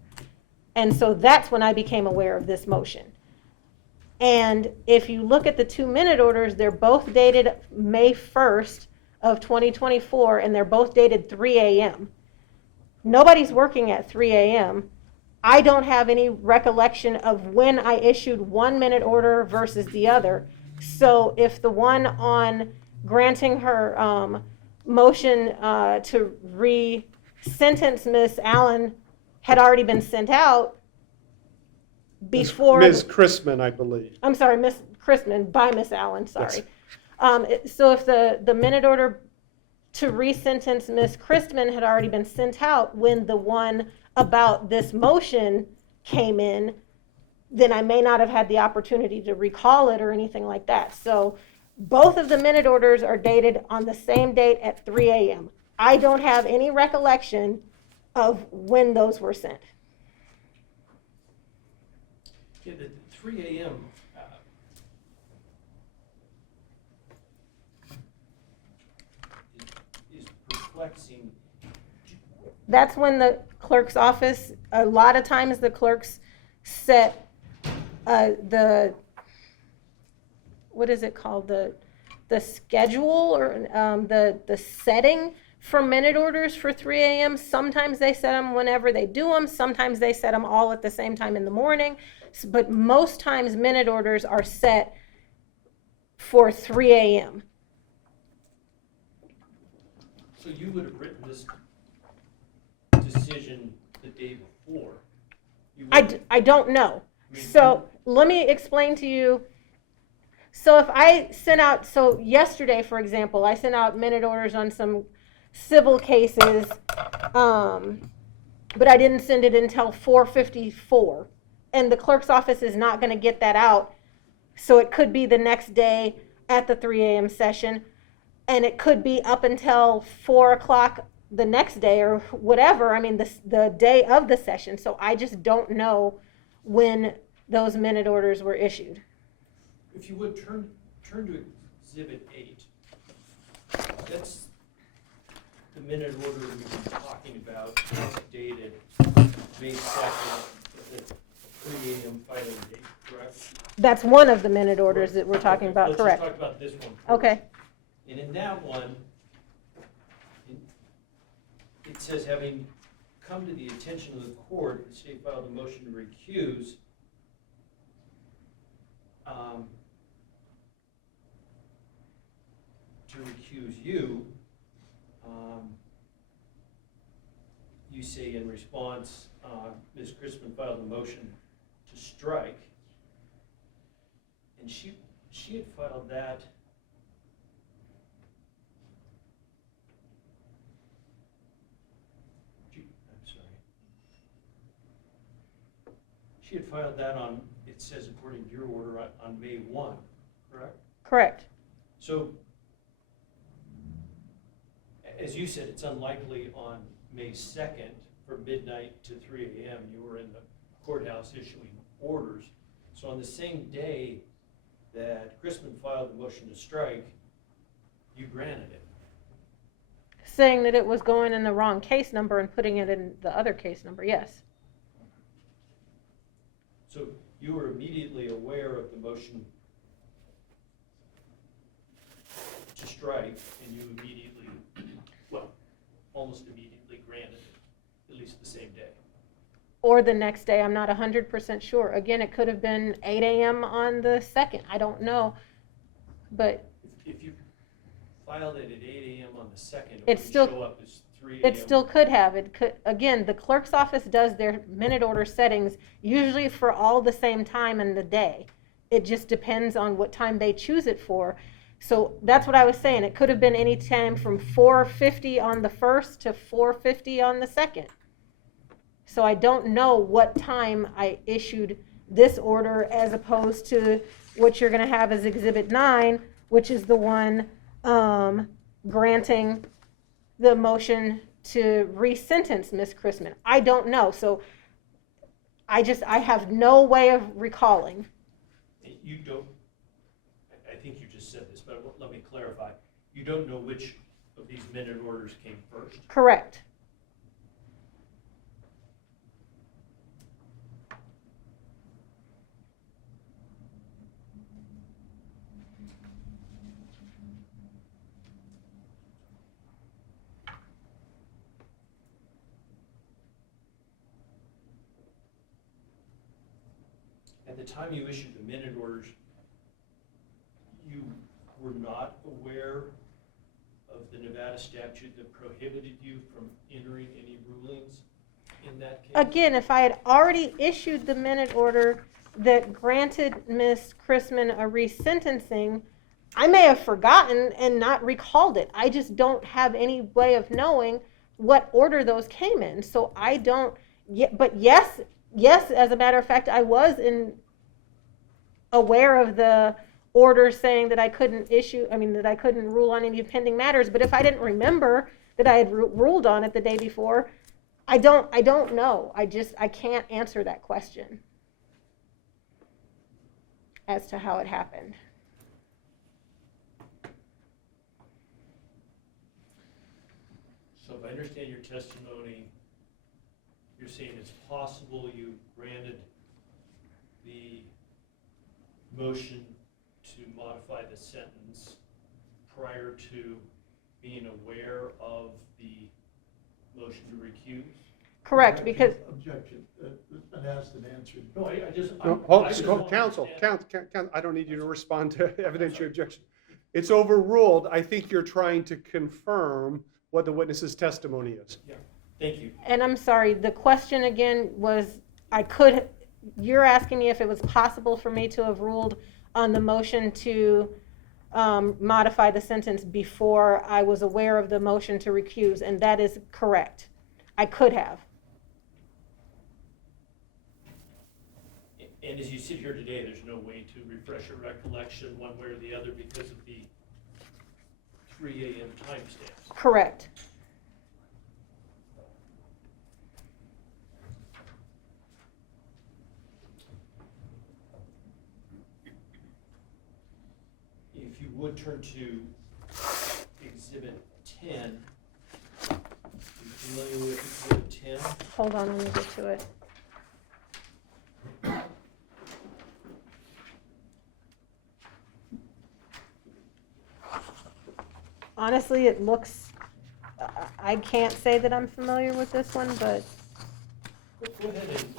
And so that's when I became aware of this motion. And if you look at the 2-minute orders, they're both dated May 1st of 2024, and they're both dated 3 a.m. Nobody's working at 3 a.m. I don't have any recollection of when I issued 1-minute order versus the other. So if the one on granting her motion to re-sentence Ms. Allen had already been sent out before... Ms. Chrisman, I believe. I'm sorry, Ms. Chrisman, by Ms. Allen, sorry. So if the minute order to re-sentence Ms. Chrisman had already been sent out when the one about this motion came in, then I may not have had the opportunity to recall it or anything like that. So both of the minute orders are dated on the same date at 3 a.m. I don't have any recollection of when those were sent. Yeah, the 3 a.m. Is perplexing. That's when the clerk's office, a lot of times the clerks set what is it called? The schedule or the setting for minute orders for 3 a.m. Sometimes they set them whenever they do them. Sometimes they set them all at the same time in the morning. But most times minute orders are set for 3 a.m. So you would have written this decision the day before? I don't know. So let me explain to you. So if I sent out, so yesterday, for example, I sent out minute orders on some civil cases, but I didn't send it until 4:54. And the clerk's office is not going to get that out. So it could be the next day at the 3 a.m. session, and it could be up until 4 o'clock the next day or whatever. I mean, the day of the session. So I just don't know when those minute orders were issued. If you would, turn to Exhibit 8. That's the minute order we've been talking about. It's dated May 2nd at the 3 a.m. filing date, correct? That's one of the minute orders that we're talking about, Let's correct? just talk about this one first. Okay. And in that one, it says, having come to the attention of the court, the state filed a motion to recuse. You. You say in response, Ms. Crispin filed a motion to strike. And she had filed that She had filed that on, it says according to your order, on May 1, correct? Correct. So, as you said, it's unlikely on May 2nd from midnight to 3 a.m. you were in the courthouse issuing orders. So on the same day that Crispin filed the motion to strike, you granted it. Saying that it was going in the wrong case number and putting it in the other case number, yes. So you were immediately aware of the motion to strike, and you immediately, well, almost immediately granted it, at least the same day. Or the next day, I'm not 100% sure. Again, it could have been 8 a.m. on the 2nd. I don't know. But If you filed it at 8 a.m. on the 2nd, it It's would still- show up as 3 a.m. it still could have. It could. Again, the clerk's office does their minute order settings usually for all the same time in the day. It just depends on what time they choose it for. So that's what I was saying. It could have been any time from 4:50 on the 1st to 4:50 on the 2nd. So I don't know what time I issued this order as opposed to what you're going to have as Exhibit 9, which is the one granting the motion to resentence Ms. Crispin. I don't know. So I have no way of recalling. You don't, I think you just said this, but let me clarify. You don't know which of these minute orders came first? Correct. At the time you issued the minute orders, you were not aware of the Nevada statute that prohibited you from entering any rulings in that case? Again, if I had already issued the minute order that granted Ms. Crispin a resentencing, I may have forgotten and not recalled it. I just don't have any way of knowing what order those came in. So I don't, but yes, as a matter of fact, I was aware of the order saying that I couldn't that I couldn't rule on any pending matters. But if I didn't remember that I had ruled on it the day before, I don't know. I can't answer that question as to how it happened. So if I understand your testimony, you're saying it's possible you granted the motion to modify the sentence prior to being aware of the motion to recuse? Correct, because Objection, it's been asked and answered. No, I just. No, I just want to counsel, understand. I don't need you to respond to evidentiary objection. It's overruled. I think you're trying to confirm what the witness's testimony is. Yeah, thank you. and I'm sorry, the question again was, you're asking me if it was possible for me to have ruled on the motion to modify the sentence before I was aware of the motion to recuse, and that is correct. I could have. And as you sit here today, there's no way to refresh your recollection one way or the other because of the 3 a.m. timestamp. Correct. would turn to Exhibit 10. Are you familiar with Exhibit 10? Hold on, let me get to it. Honestly, it looks, I can't say that I'm familiar with this one, but Go ahead and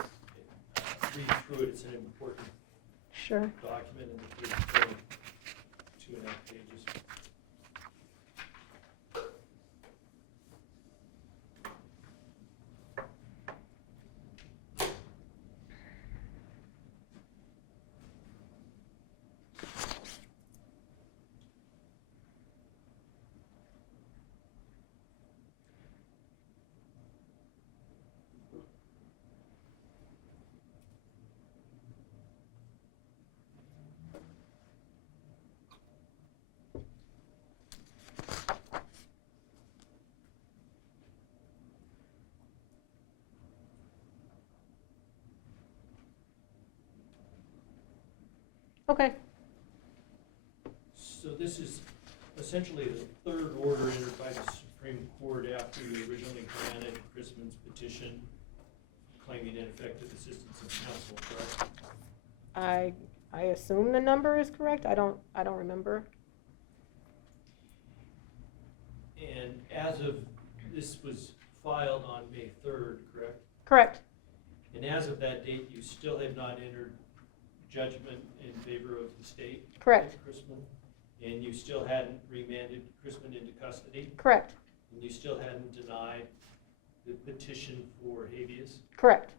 read through it. It's an important sure. document in the case code, 2.5 pages. Okay, So this is essentially the third order entered by the Supreme Court after you originally granted Chrisman's petition claiming ineffective assistance of counsel, correct? I assume the number is correct. I don't remember. And as of, this was filed on May 3rd, correct? Correct. And as of that date, you still have not entered judgment in favor of the state? Correct. Chrisman? And you still hadn't remanded Chrisman into custody? Correct. And you still hadn't denied the petition for habeas? Correct.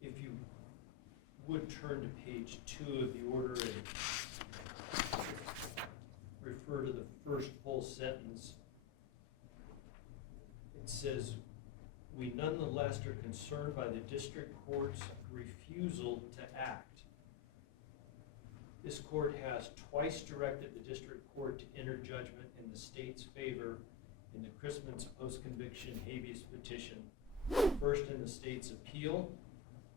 If you would turn to page 2 of the order and refer to the first full sentence, it says, "We nonetheless are concerned by the district court's refusal to act. This court has twice directed the district court to enter judgment in the state's favor in the Chrisman's post-conviction habeas petition, first in the state's appeal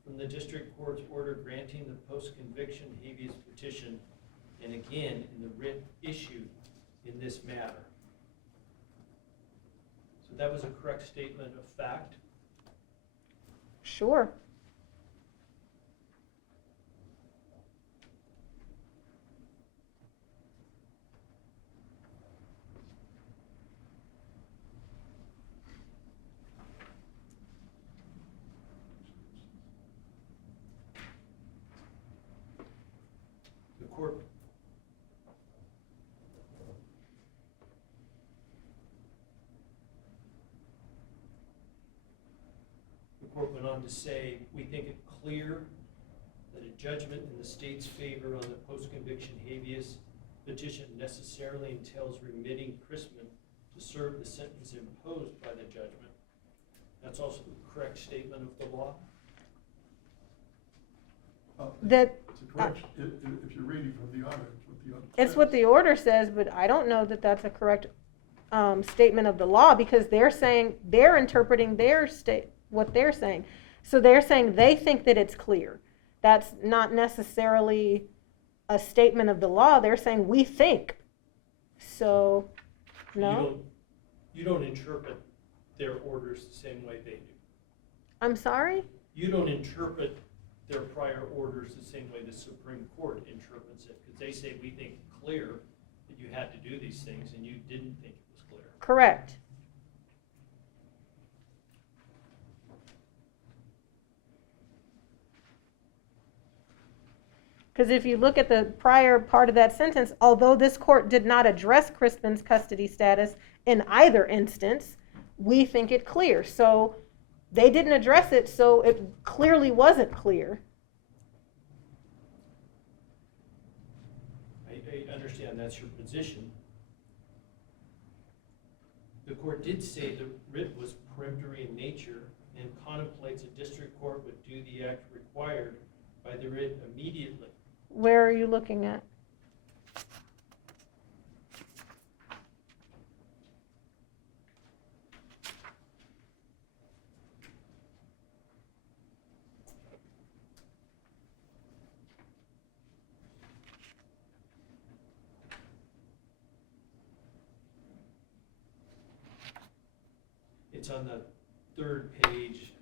from the district court's order granting the post-conviction habeas petition, and again in the writ issued in this matter." So that was a correct statement of fact. Sure. The court went on to say, "We think it clear that a judgment in the state's favor on the post-conviction habeas petition necessarily entails remitting Chrisman to serve the sentence imposed by the judgment." That's also the correct statement of the law. That It's a correction. If you're reading from the order, it's what the order it's says. what the order says, but I don't know that that's a correct statement of the law, because they're saying, they're interpreting their what they're saying. So they're saying they think that it's clear. That's not necessarily a statement of the law. They're saying we think. So, no? You don't interpret their orders the same way they do. I'm sorry? You don't interpret their prior orders the same way the Supreme Court interprets it, because they say, "We think clear that you had to do these things," and you didn't think it was clear. Correct. Because if you look at the prior part of that sentence, although this court did not address Crispin's custody status in either instance, we think it clear. So they didn't address it, so it clearly wasn't clear. I understand that's your position. The court did say the writ was peremptory in nature and contemplates a district court would do the act required by the writ immediately. Where are you looking at? It's on the third page.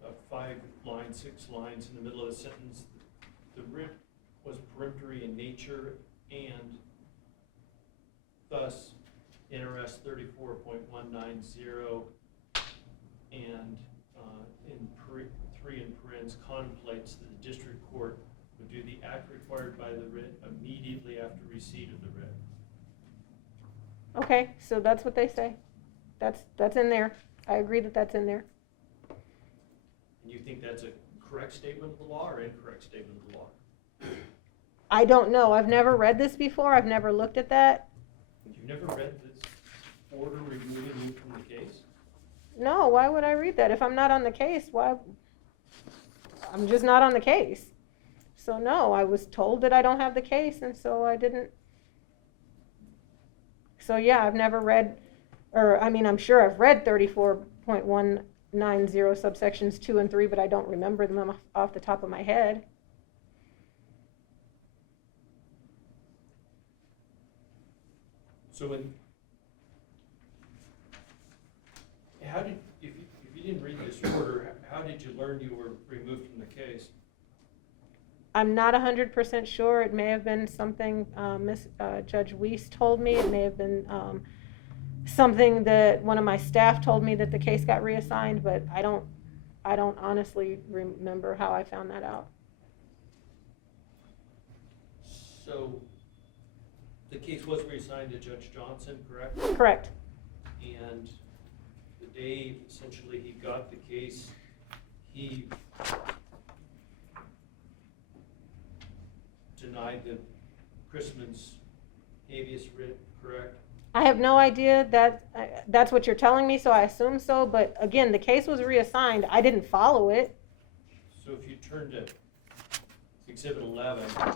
About 5 lines, 6 lines in the middle of the sentence. The writ was peremptory in nature and thus NRS 34.190 and in 3 in parens contemplates that the district court would do the act required by the writ immediately after receipt of the writ. Okay, so that's what they say. That's in there. I agree that that's in there. And you think that's a correct statement of the law or incorrect statement of the law? I don't know. I've never read this before. I've never looked at that. You've never read this order removing you from the case? No, why would I read that? If I'm not on the case, why? I'm just not on the case. So no, I was told that I don't have the case, and so I didn't. So yeah, I've never read, or I mean, I'm sure I've read 34.190 subsections 2 and 3, but I don't remember them off the top of my head. So how did, if you didn't read this order, how did you learn you were removed from the case? I'm not 100% sure. It may have been something Judge Weiss told me. It may have been something that one of my staff told me that the case got reassigned, but I don't honestly remember how I found that out. So the case was reassigned to Judge Johnson, correct? Correct. And the day essentially he got the case, he denied the Christmas habeas writ, correct? I have no idea that that's what you're telling me, so I assume so. But again, the case was reassigned. I didn't follow it. So if you turn to Exhibit 11, I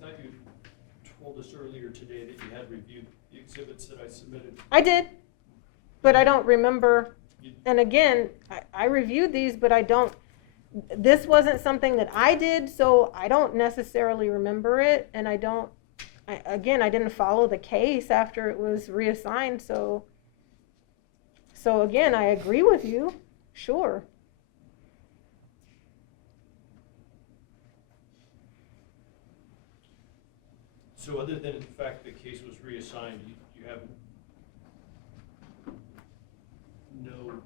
thought you told us earlier today that you had reviewed the exhibits that I submitted. I did, but I don't remember. And again, I reviewed these, but I don't. This wasn't something that I did, so I don't necessarily remember it. And I didn't follow the case after it was reassigned. So again, I agree with you. Sure. So other than the fact the case was reassigned, you have no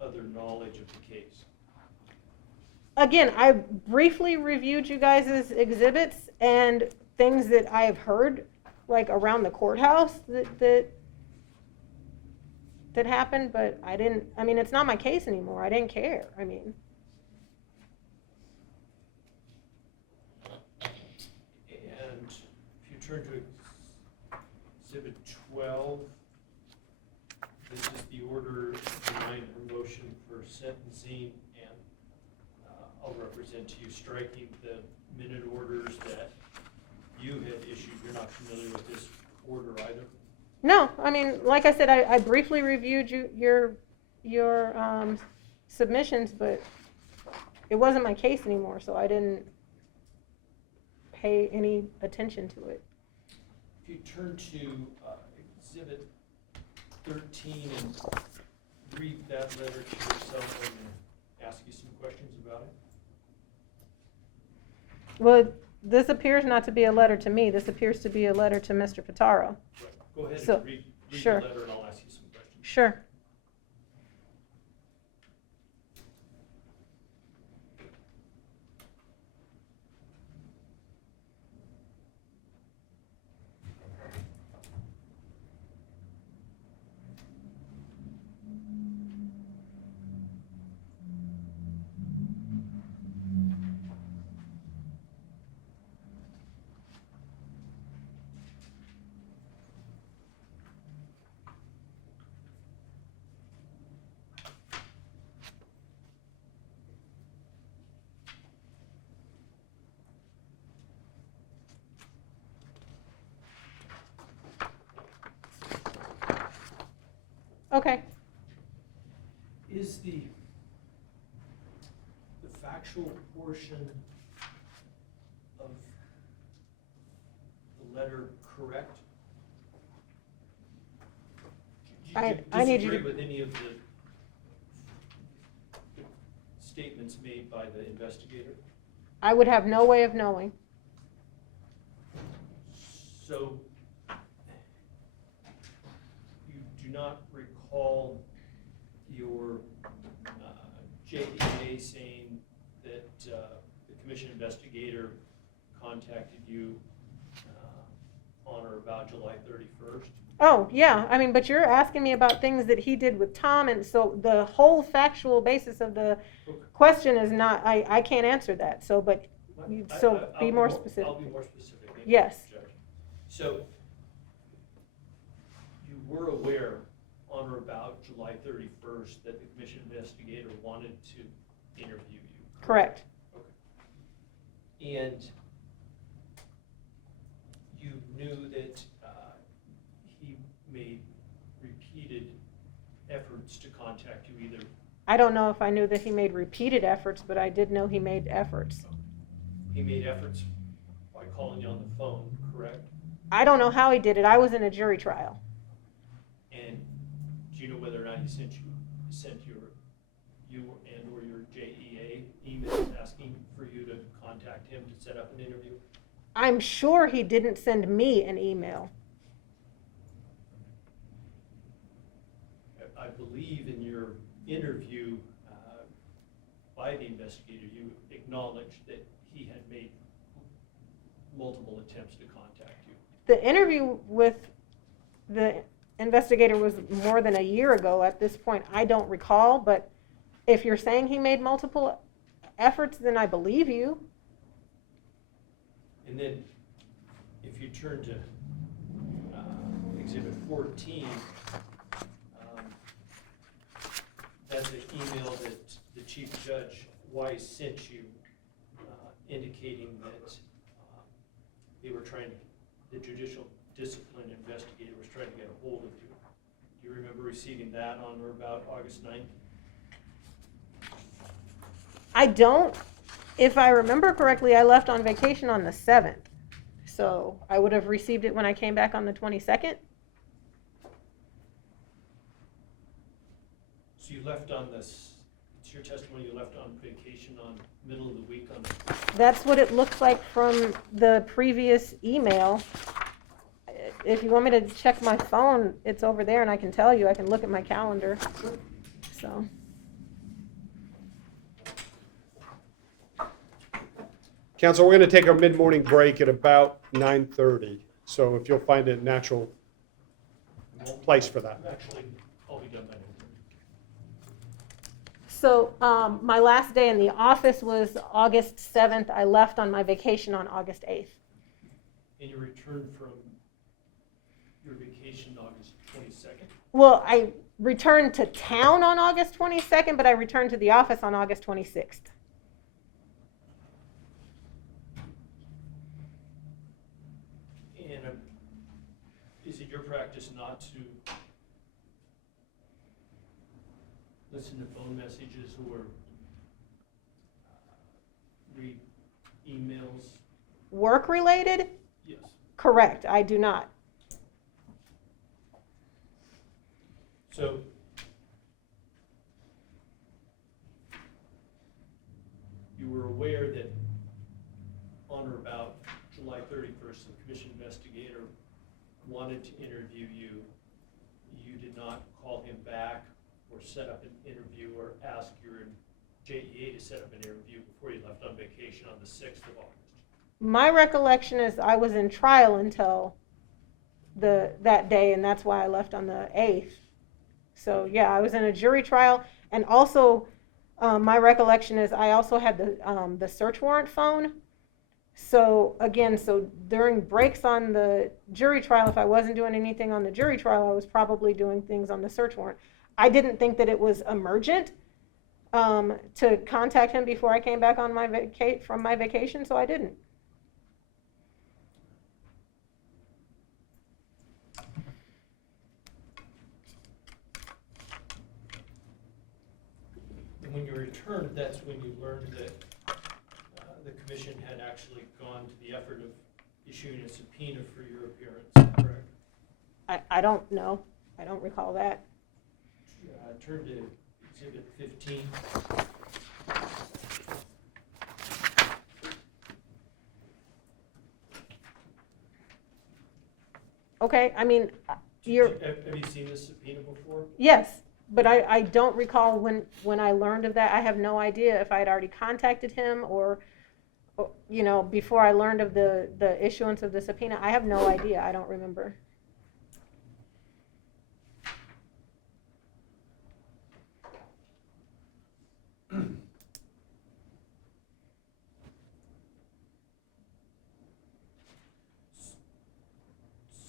other knowledge of the case? Again, I briefly reviewed you guys' exhibits and things that I have heard, like around the courthouse that happened, but I mean, it's not my case anymore. I didn't care. I mean. And if you turn to Exhibit 12, this is the order denying her motion for sentencing, and I'll represent to you striking the minute orders that you had issued. You're not familiar with this order either? No, I mean, like I said, I briefly reviewed your submissions, but it wasn't my case anymore, so I didn't pay any attention to it. If you turn to Exhibit 13 and read that letter to yourself, I'm going to ask you some questions about it. Well, this appears not to be a letter to me. This appears to be a letter to Mr. Pitaro. Right. Go ahead So, and read sure. the letter and I'll ask you some questions. Sure. Okay. Is the factual portion of the letter correct? Do you I need you disagree to- with any of the statements made by the investigator? I would have no way of knowing. So, you do not recall your JEA saying that the commission investigator contacted you on or about July 31st? Oh, yeah, I mean, but you're asking me about things that he did with Tom, and so the whole factual basis of the question is not, I can't answer that, so, but, so be more specific. I'll be more specific. Thank you, Yes. Judge. So, you were aware on or about July 31st that the commission investigator wanted to interview you? Correct. Okay. And you knew that he made repeated efforts to contact you either? I don't know if I knew that he made repeated efforts, but I did know he made efforts. He made efforts by calling you on the phone, correct? I don't know how he did it. I was in a jury trial. And do you know whether or not he sent you and or your JEA emails asking for you to contact him to set up an interview? I'm sure he didn't send me an email. I believe in your interview by the investigator, you acknowledged that he had made multiple attempts to contact you. The interview with the investigator was more than a year ago at this point. I don't recall, but if you're saying he made multiple efforts, then I believe you. And then, if you turn to Exhibit 14, that's an email that the Chief Judge Weiss sent you indicating that the Judicial Discipline investigator was trying to get a hold of you. Do you remember receiving that on or about August 9th? I don't. If I remember correctly, I left on vacation on the 7th. So I would have received it when I came back on the 22nd. So you left on this, it's your testimony, you left on vacation on middle of the week on. That's what it looks like from the previous email. If you want me to check my phone, it's over there and I can tell you, I can look at my calendar. So. Council, we're going to take our mid-morning break at about 9:30. So if you'll find a natural place for that. Actually, I'll be done by then. So my last day in the office was August 7th. I left on my vacation on August 8th. And you returned from your vacation August 22nd? Well, I returned to town on August 22nd, but I returned to the office on August 26th. And is it your practice not to listen to phone messages or read emails? Work related? Yes. Correct, I do not. So you were aware that on or about July 31st, the commission investigator wanted to interview you. You did not call him back or set up an interview or ask your JEA to set up an interview before you left on vacation on the 6th of August. My recollection is I was in trial until that day, and that's why I left on the 8th. So yeah, I was in a jury trial, and also my recollection is I also had the search warrant phone. So again, so during breaks on the jury trial, if I wasn't doing anything on the jury trial, I was probably doing things on the search warrant. I didn't think that it was emergent to contact him before I came back on from my vacation, so I didn't. returned, that's when you learned that the commission had actually gone to the effort of issuing a subpoena for your appearance, correct? I don't know. I don't recall that. Turn to Exhibit 15. Okay, I mean, you're, Have you seen this subpoena before? yes, but I don't recall when I learned of that. I have no idea if I had already contacted him or, you know, before I learned of the issuance of the subpoena. I have no idea. I don't remember.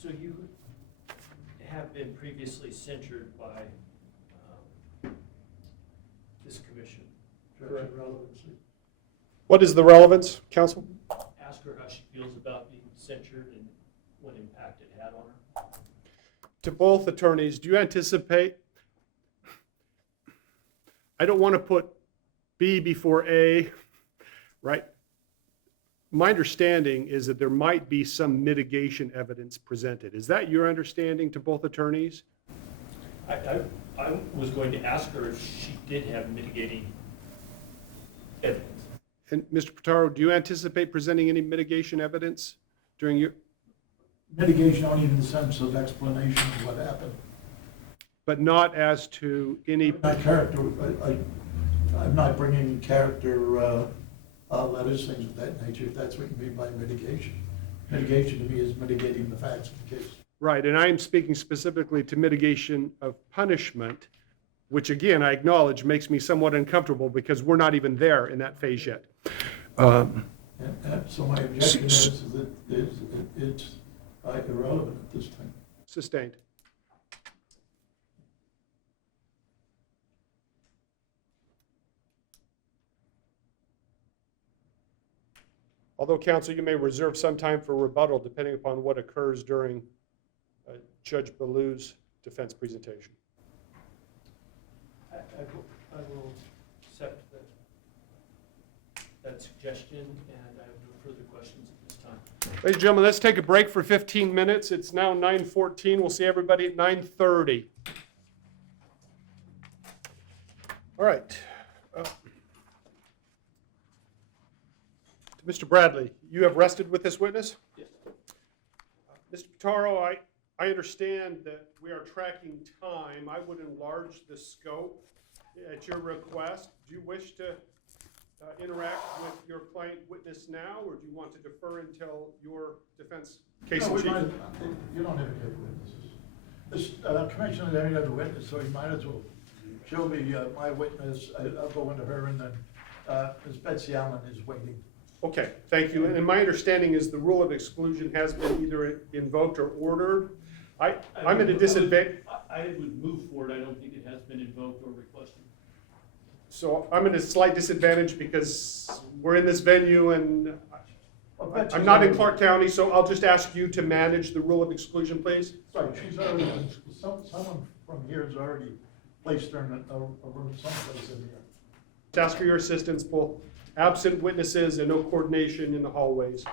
So you have been previously censured by this commission. Correct. Relevancy. What is the relevance, counsel? Ask her how she feels about being censured and what impact it had on her. To both attorneys, do you anticipate, I don't want to put B before A, right? My understanding is that there might be some mitigation evidence presented. Is that your understanding to both attorneys? I was going to ask her if she did have mitigating evidence. And Mr. Pitaro, do you anticipate presenting any mitigation evidence during your, Mitigation only in the sense of explanation of what happened. but not as to any, Not character, I'm not bringing character letters, things of that nature, if that's what you mean by mitigation. Mitigation to me is mitigating the facts of the case. right, and I am speaking specifically to mitigation of punishment, which again, I acknowledge makes me somewhat uncomfortable because we're not even there in that phase yet. And so my objection is that it's irrelevant at this time. Sustained. Although, counsel, you may reserve some time for rebuttal depending upon what occurs during Judge Ballou's defense presentation. I will accept that suggestion, and I have no further questions at this time. Ladies and gentlemen, let's take a break for 15 minutes. It's now 9:14. We'll see everybody at 9:30. All right. Mr. Bradley, you have rested with this witness? Yes. Mr. Pitaro, I understand that we are tracking time. I would enlarge the scope at your request. Do you wish to interact with your client witness now, or do you want to defer until your defense case in chief? You don't have any other witnesses. This commission has any other witness, so you might as well show me my witness. I'll go into her, and then Ms. Betsy Allen is waiting. Okay, thank you. And my understanding is the rule of exclusion has been either invoked or ordered. I'm at a disadvantage. I would move forward. I don't think it has been invoked or requested. So I'm at a slight disadvantage because we're in this venue and I'm not in Clark County, so I'll just ask you to manage the rule of exclusion, please. Right, she's already, someone from here has already placed her in a room someplace in here. Just ask for your assistance, both absent witnesses and no coordination in the hallways.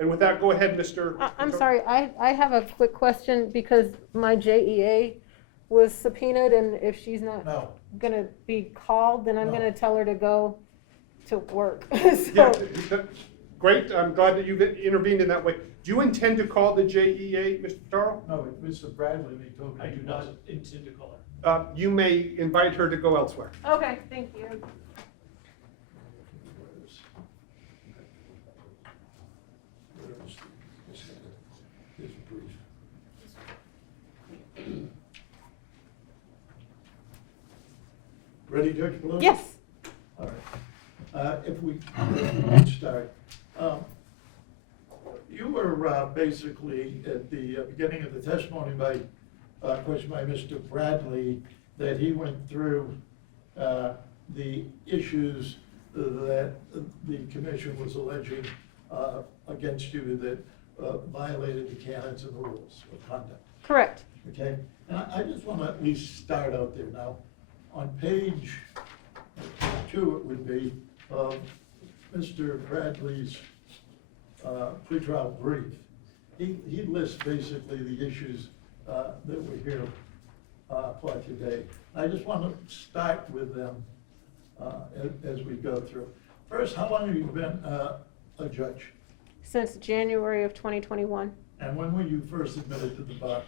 And with that, go ahead, Mr. I'm sorry, I have a quick question because my JEA was subpoenaed, and if she's not No. gonna be called, then I'm No. gonna tell her to go to work. Yeah, So, great. I'm glad that you've intervened in that way. Do you intend to call the JEA, Mr. Pitaro? No, Mr. Bradley, they told me. I do not intend to call her. You may invite her to go elsewhere. okay, thank you. Ready, Judge Ballou? Yes. All right. If we could start. You were basically at the beginning of the testimony by question by Mr. Bradley that he went through the issues that the commission was alleging against you that violated the canons and the rules of conduct. Correct. Okay, and I just want to at least start out there now. On page, two it would be, Mr. Bradley's pretrial brief. He lists basically the issues that we're here for today. I just want to start with them as we go through. First, how long have you been a judge? Since January of 2021. And when were you first admitted to the bar?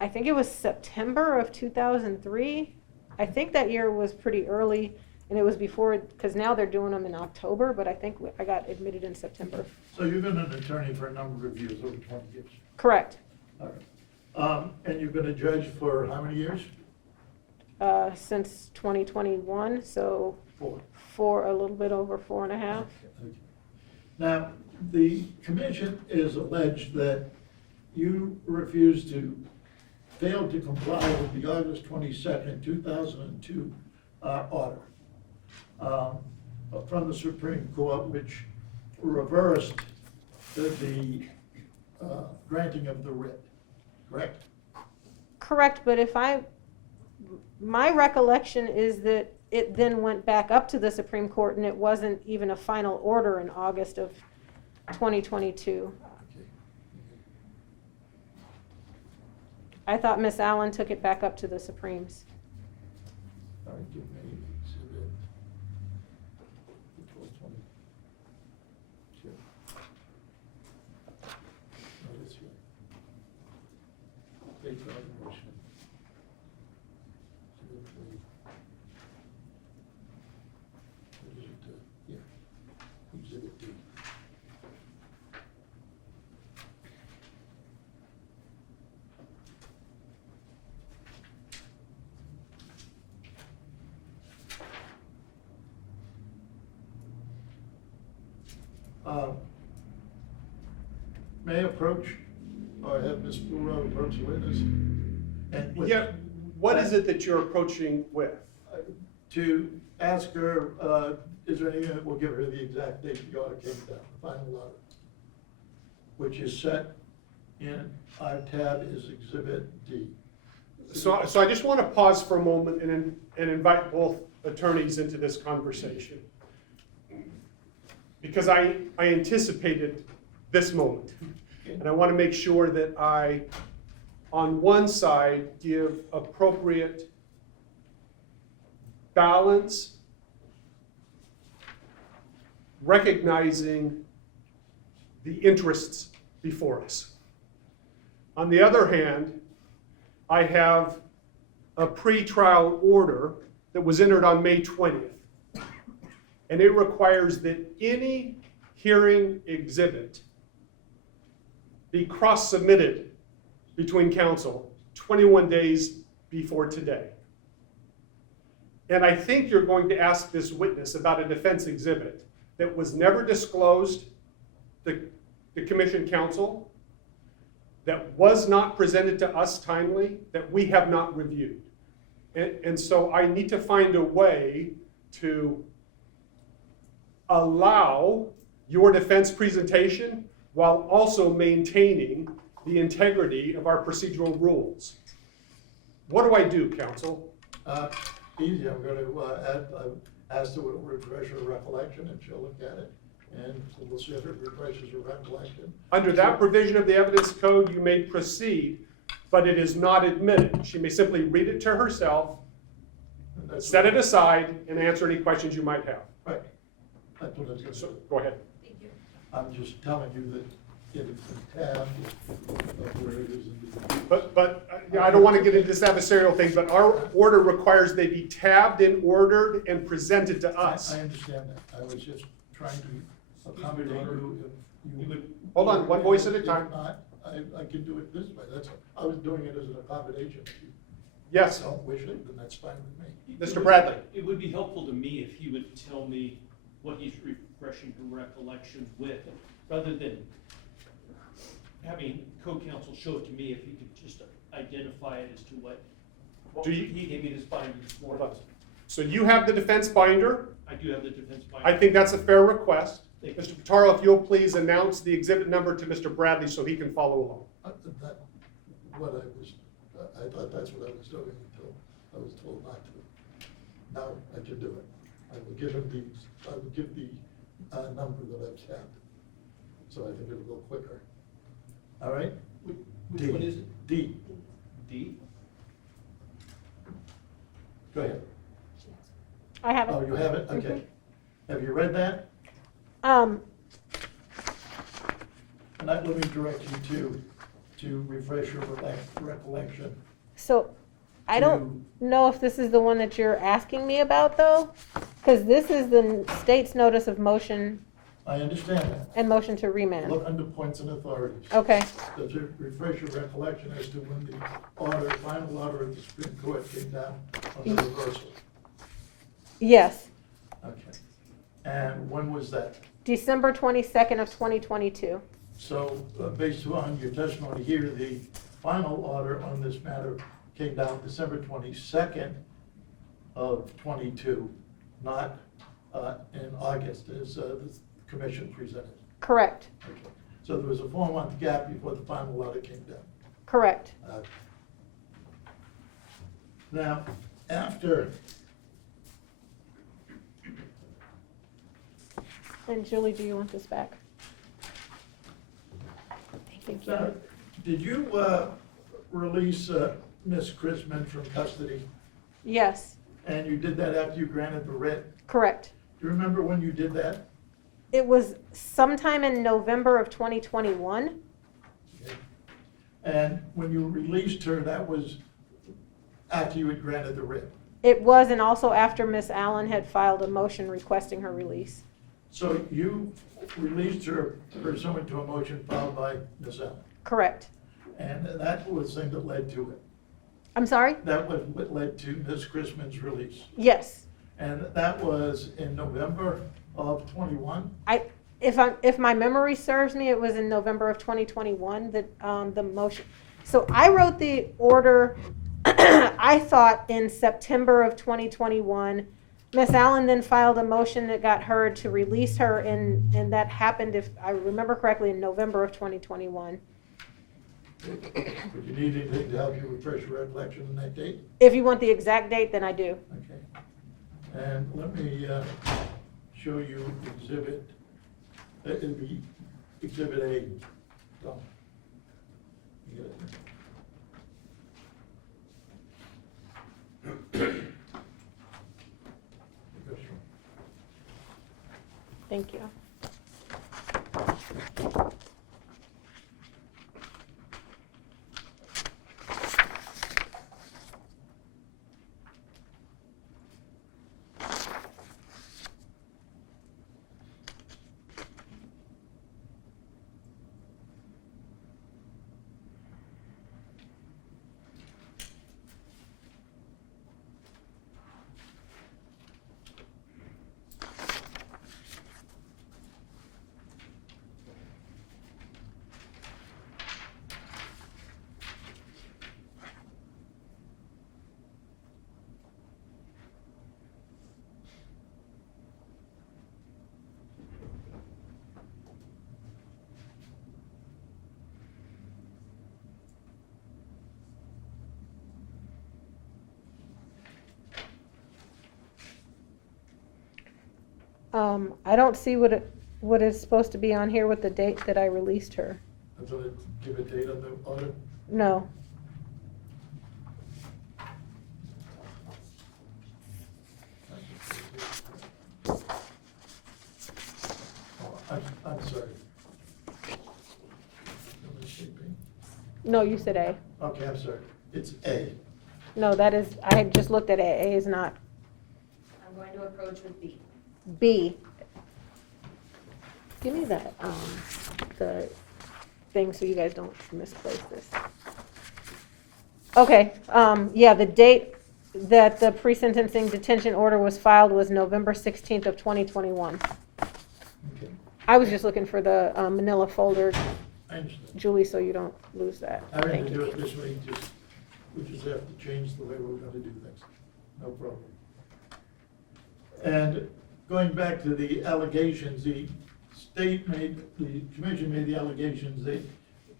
I think it was September of 2003. I think that year was pretty early, and it was before, because now they're doing them in October, but I think I got admitted in September. So you've been an attorney for a number of years, over 20 years. Correct. All right. And you've been a judge for how many years? Since 2021, so 4. for a little bit over 4.5. Okay. Now, the commission is alleged that you refused to, failed to comply with the August 22nd, 2002 order from the Supreme Court, which reversed the granting of the writ, correct? Correct, but my recollection is that it then went back up to the Supreme Court, and it wasn't even a final order in August of 2022. Okay. I thought Miss Allen took it back up to the Supremes. All right, give me exhibit 1222. No, this way. State evaluation. Exhibit 3. What is it? Yeah, exhibit D. May I approach, or have Ms. Burrow approach the witness? And with- Yeah, what is it that you're approaching with? To ask her, is there any, we'll give her the exact date the order came down, the final order, which is set in our tab is Exhibit D. So I just want to pause for a moment and invite both attorneys into this conversation. Because I anticipated this moment. And I want to make sure that I, on one side, give appropriate balance, recognizing the interests before us. On the other hand, I have a pretrial order that was entered on May 20th. And it requires that any hearing exhibit be cross-submitted between counsel 21 days before today. And I think you're going to ask this witness about a defense exhibit that was never disclosed to the commission counsel, that was not presented to us timely, that we have not reviewed. And so I need to find a way to allow your defense presentation while also maintaining the integrity of our procedural rules. What do I do, counsel? Easy, I'm going to ask her to refresh her recollection, and she'll look at it, and we'll see if it refreshes her recollection. Under that provision of the evidence code, you may proceed, but it is not admitted. She may simply read it to herself, And that's set what- it aside, and answer any questions you might have. Right. That's what I was going to So, do. go ahead. I'm just telling you that it is the tab of where it is in the. But I don't want to get into this adversarial thing, but our order requires they be tabbed and ordered and presented to us. I understand that. I was just trying to accommodate you if you would. Hold on, one voice at a time. If not, I can do it this way. That's, I was doing it as an accommodation. If you Yes, don't wish it, then that's fine with me. Mr. Bradley. It would be helpful to me if he would tell me what he's refreshing her recollection with, rather than having co-counsel show it to me, if he could just identify it as to what Do you- he gave me this binder this morning. So you have the defense binder. I do have the defense binder. I think that's a fair request. Thank you. Mr. Pitaro, if you'll please announce the exhibit number to Mr. Bradley so he can follow along. That, what I was, I thought that's what I was doing until I was told not to. Now I can do it. I will give him I will give the number that I've had. So I think it'll go quicker. All right? Which one is it? D. D? Go ahead. I have Oh, it. you have it? Okay. Have you read that? Um, And let me direct you to refresh your recollection. so I don't know if this is the one that you're asking me about though, because this is the state's notice of motion I understand that. and motion to remand. Look under points and authorities. Okay, So to refresh your recollection as to when the final order of the Supreme Court came down on the reversal. yes, Okay. And when was that? December 22nd of 2022. So based on your testimony here, the final order on this matter came down December 22nd of 22, not in August, as the commission presented. Correct, Okay. So there was a 4-month gap before the final order came down. correct. Now, after, And Julie, do you want this back? Thank you. did you release Ms. Chrisman from custody? Yes, And you did that after you granted the writ? correct. Do you remember when you did that? It was sometime in November of 2021. Okay. And when you released her, that was after you had granted the writ? It was, and also after Miss Allen had filed a motion requesting her release. So you released her pursuant to a motion filed by Ms. Allen? Correct. And that was the thing that led to it? I'm sorry? That was what led to Ms. Chrisman's release? Yes. And that was in November of 21? If my memory serves me, it was in November of 2021 that the motion. So I wrote the order, I thought in September of 2021. Miss Allen then filed a motion that got heard to release her, and that happened, if I remember correctly, in November of 2021. Would you need anything to help you refresh your recollection on that date? If you want the exact date, then I do. Okay. And let me show you exhibit, it'd be exhibit A. Tom. You get it? Thank you. I don't see what is supposed to be on here with the date that I released her. That's what it, give a date on the order? No. Oh, I'm sorry. No, you said A. Okay, I'm sorry. It's A. No, that is, I had just looked at A. A is not. I'm going to approach with B. B. Give me that, the thing so you guys don't misplace this. Okay, yeah, the date that the pre-sentencing detention order was filed was November 16th of 2021. Okay, I was just looking for the manila folder, I understand. Julie, so you don't lose that. I mean, Thank to do you. it this way, we just have to change the way we're gonna do things. No problem. And going back to the allegations, the commission made the allegations that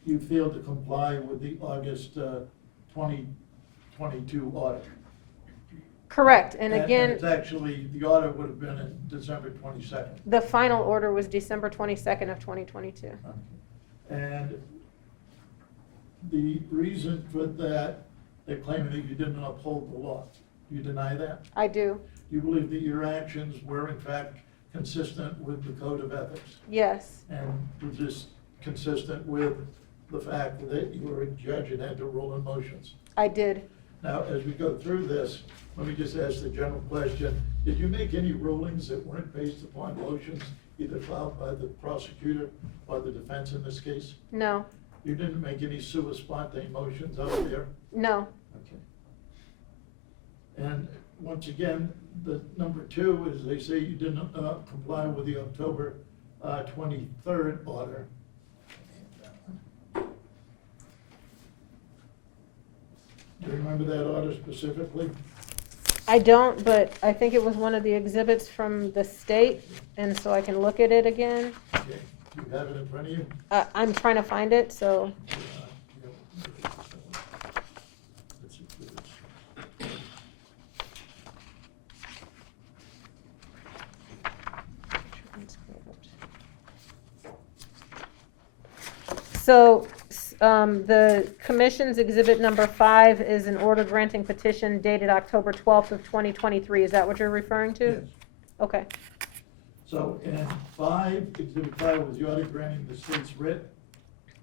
you failed to comply with the August 2022 audit. Correct, and again, it's actually, the order would have been in December 22nd. the final order was December 22nd of 2022. And the reason for that, they're claiming that you didn't uphold the law. Do you deny that? I do, Do you believe that your actions were in fact consistent with the code of ethics? yes, And was this consistent with the fact that you were a judge and had to rule in motions? I did. Now, as we go through this, let me just ask the general question. Did you make any rulings that weren't based upon motions either filed by the prosecutor or the defense in this case? No, You didn't make any sua sponte motions out there? no, Okay. And once again, the number two is they say you didn't comply with the October 23rd order. Do you remember that order specifically? I don't, but I think it was one of the exhibits from the state, and so I can look at it again. Okay. Do you have it in front of you? I'm trying to find it, so, Let's see if it is. so, the commission's exhibit number 5 is an order granting petition dated October 12th of 2023. Is that what you're referring to? Yes. Okay, So in exhibit 5 was the order granting the state's writ.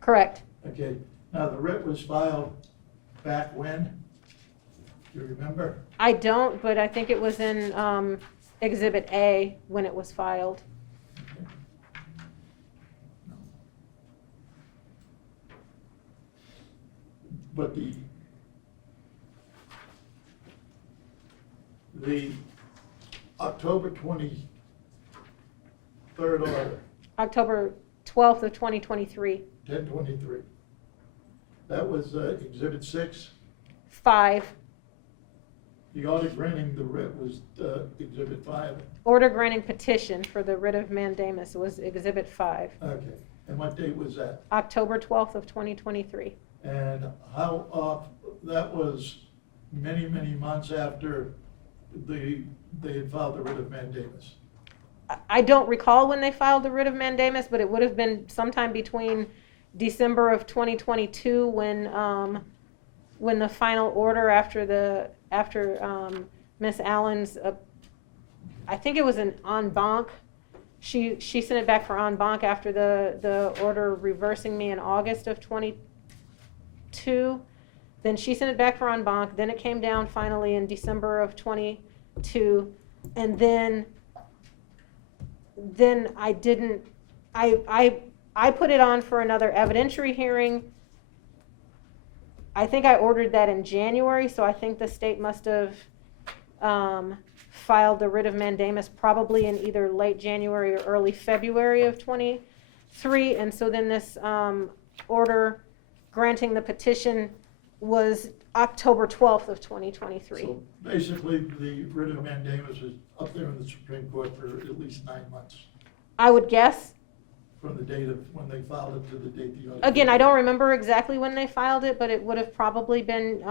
correct. Okay, now the writ was filed back when? Do you remember? I don't, but I think it was in, exhibit A when it was filed. Okay. But the October 23rd order, October 12th of 2023. 1023, that was exhibit 6. 5, The order granting the writ was exhibit 5. order granting petition for the writ of mandamus was exhibit 5. Okay, and what date was that? October 12th of 2023. And how, that was many, many months after they had filed the writ of mandamus. I don't recall when they filed the writ of mandamus, but it would have been sometime between December of 2022 when the final order after Miss Allen's, I think it was an en banc. She sent it back for en banc after the order reversing me in August of 22. Then she sent it back for en banc. Then it came down finally in December of 22, and then I didn't. I put it on for another evidentiary hearing. I think I ordered that in January, so I think the state must have filed the writ of mandamus probably in either late January or early February of 23, and so then this order granting the petition was October 12th of 2023. So basically, the writ of mandamus was up there in the Supreme Court for at least 9 months, I would guess. from the date of when they filed it to the date the order. Again, I don't remember exactly when they filed it, but it would have probably been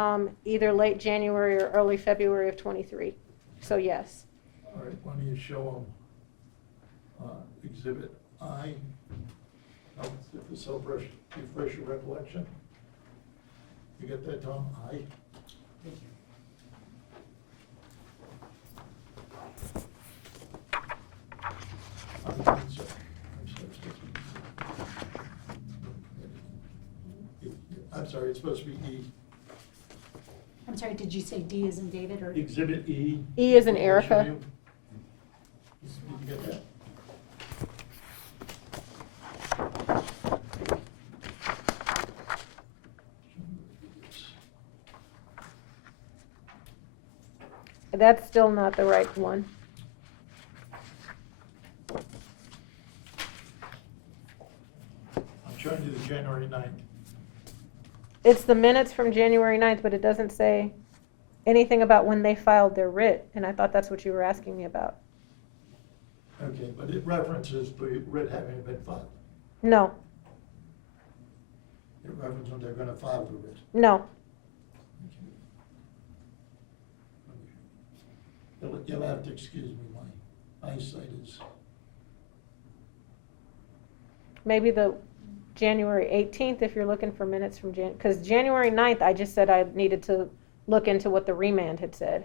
either late January or early February of 23. So yes. All right, why don't you show them exhibit I? If this will refresh your recollection. You get that, Tom? I? I'm sorry, it's supposed to be E. I'm sorry, did you say D as in David or? Exhibit E. E as in Erika. Did you get that? That's still not the right one. I'm showing you the January 9th. It's the minutes from January 9th, but it doesn't say anything about when they filed their writ, and I thought that's what you were asking me about. Okay, but it references the writ having been filed. No, It references when they're gonna file the writ. no. You'll have to excuse me, my eyesight is, Maybe the January 18th, if you're looking for minutes from because January 9th, I just said I needed to look into what the remand had said.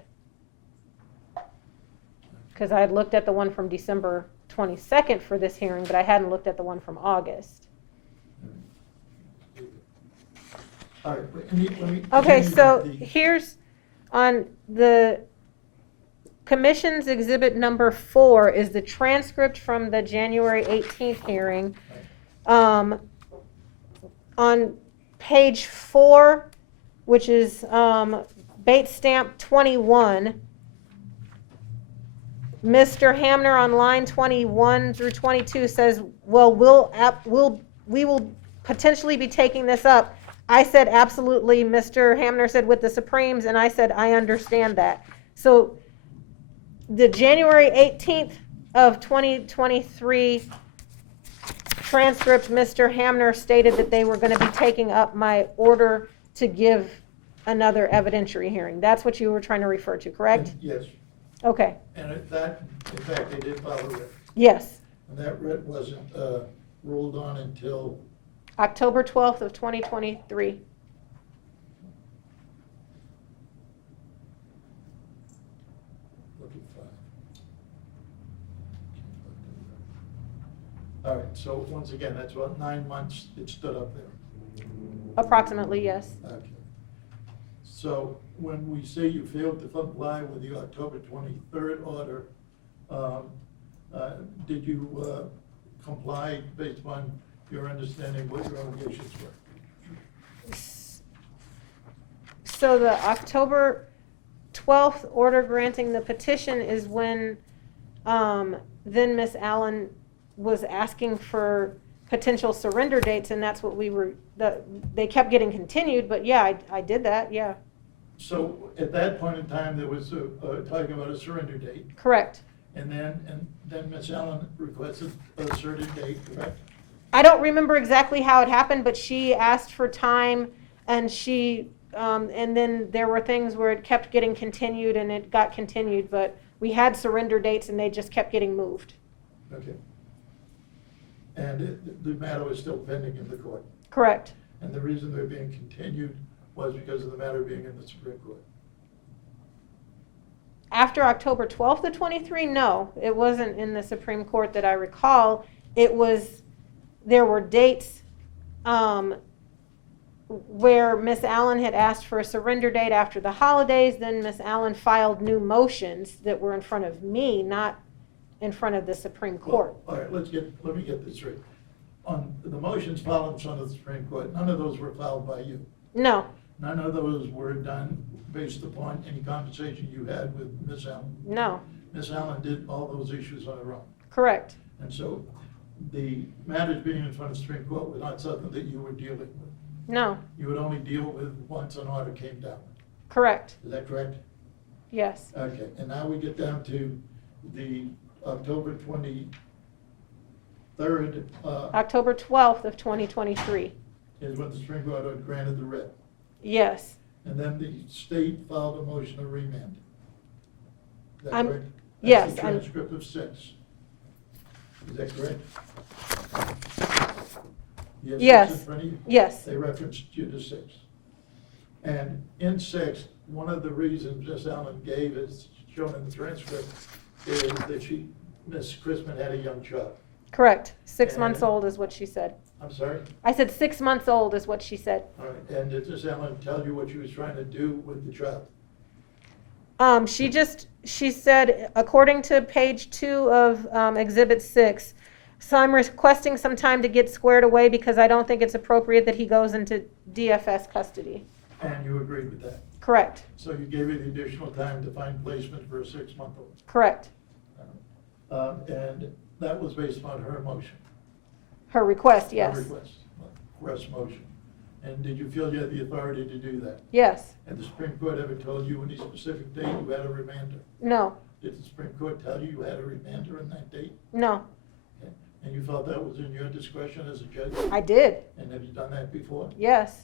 Because I had looked at the one from December 22nd for this hearing, but I hadn't looked at the one from August. all right, let me. Okay, continue so with the- here's on the Commission's Exhibit number 4 is the transcript from the January 18th hearing. On page 4, which is Bates stamp 21, Mr. Hamner on line 21 through 22 says, well, we will potentially be taking this up. I said, absolutely. Mr. Hamner said, with the Supremes, and I said, I understand that. So the January 18th of 2023 transcript, Mr. Hamner stated that they were going to be taking up my order to give another evidentiary hearing. That's what you were trying to refer to, correct? Yes, Okay, and that, in fact, they did file a writ, yes. and that writ wasn't ruled on until, October 12th of 2023. looking fine. All right, so once again, that's about 9 months it stood up there. Approximately, yes. Okay. So when we say you failed to comply with the October 23rd order, did you comply based upon your understanding what your obligations were? So the October 12th order granting the petition is when then Miss Allen was asking for potential surrender dates, and that's what they kept getting continued, but yeah, I did that, yeah. So at that point in time, there was talking about a surrender date, Correct. and then Miss Allen requested a certain date, correct? I don't remember exactly how it happened, but she asked for time, and and then there were things where it kept getting continued, and it got continued, but we had surrender dates, and they just kept getting moved. Okay. And the matter was still pending in the court, Correct. and the reason they're being continued was because of the matter being in the Supreme Court. After October 12th of 23, no, it wasn't in the Supreme Court that I recall. There were dates where Miss Allen had asked for a surrender date after the holidays. Then Miss Allen filed new motions that were in front of me, not in front of the Supreme Court. Well, all right, let me get this straight. On the motions filed in front of the Supreme Court, none of those were filed by you. No, None of those were done based upon any conversation you had with Miss Allen. no, Miss Allen did all those issues on her own. correct. And so the matters being in front of the Supreme Court was not something that you were dealing with. No, You would only deal with once an order came down. correct. Is that correct? Yes. Okay, and now we get down to the October 23rd, October 12th of 2023. is when the Supreme Court had granted the writ. Yes. And then the state filed a motion to remand. Is that I'm- correct? yes, That's the I'm- transcript of 6. Is that correct? You have 6 Yes. in front of you? Yes. They referenced you to 6. And in 6, one of the reasons Miss Allen gave, as shown in the transcript, is that Miss Chrisman had a young child. Correct. 6 months And- old is what she said. I'm sorry? I said 6 months old is what she said. All right, and did Miss Allen tell you what she was trying to do with the child? She said, according to page 2 of Exhibit 6, so I'm requesting some time to get squared away because I don't think it's appropriate that he goes into DFS custody. And you agreed with that? Correct. So you gave her the additional time to find placement for a 6-month-old? Correct. And that was based on her motion? Her request, Her yes. request motion. And did you feel you had the authority to do that? Yes. Had the Supreme Court ever told you any specific date you had a remander? No. Did the Supreme Court tell you you had a remander in that date? No. Okay. And you felt that was in your discretion as a judge? I did. And have you done that before? Yes.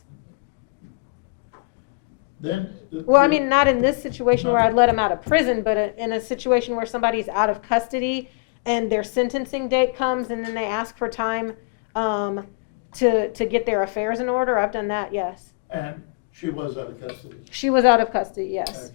Then. Well, I mean, not in this situation where I'd let them out of prison, but in a situation where somebody's out of custody and their sentencing date comes and then they ask for time to get their affairs in order. I've done that, yes. And she was out of custody. She was out of custody, yes. Okay.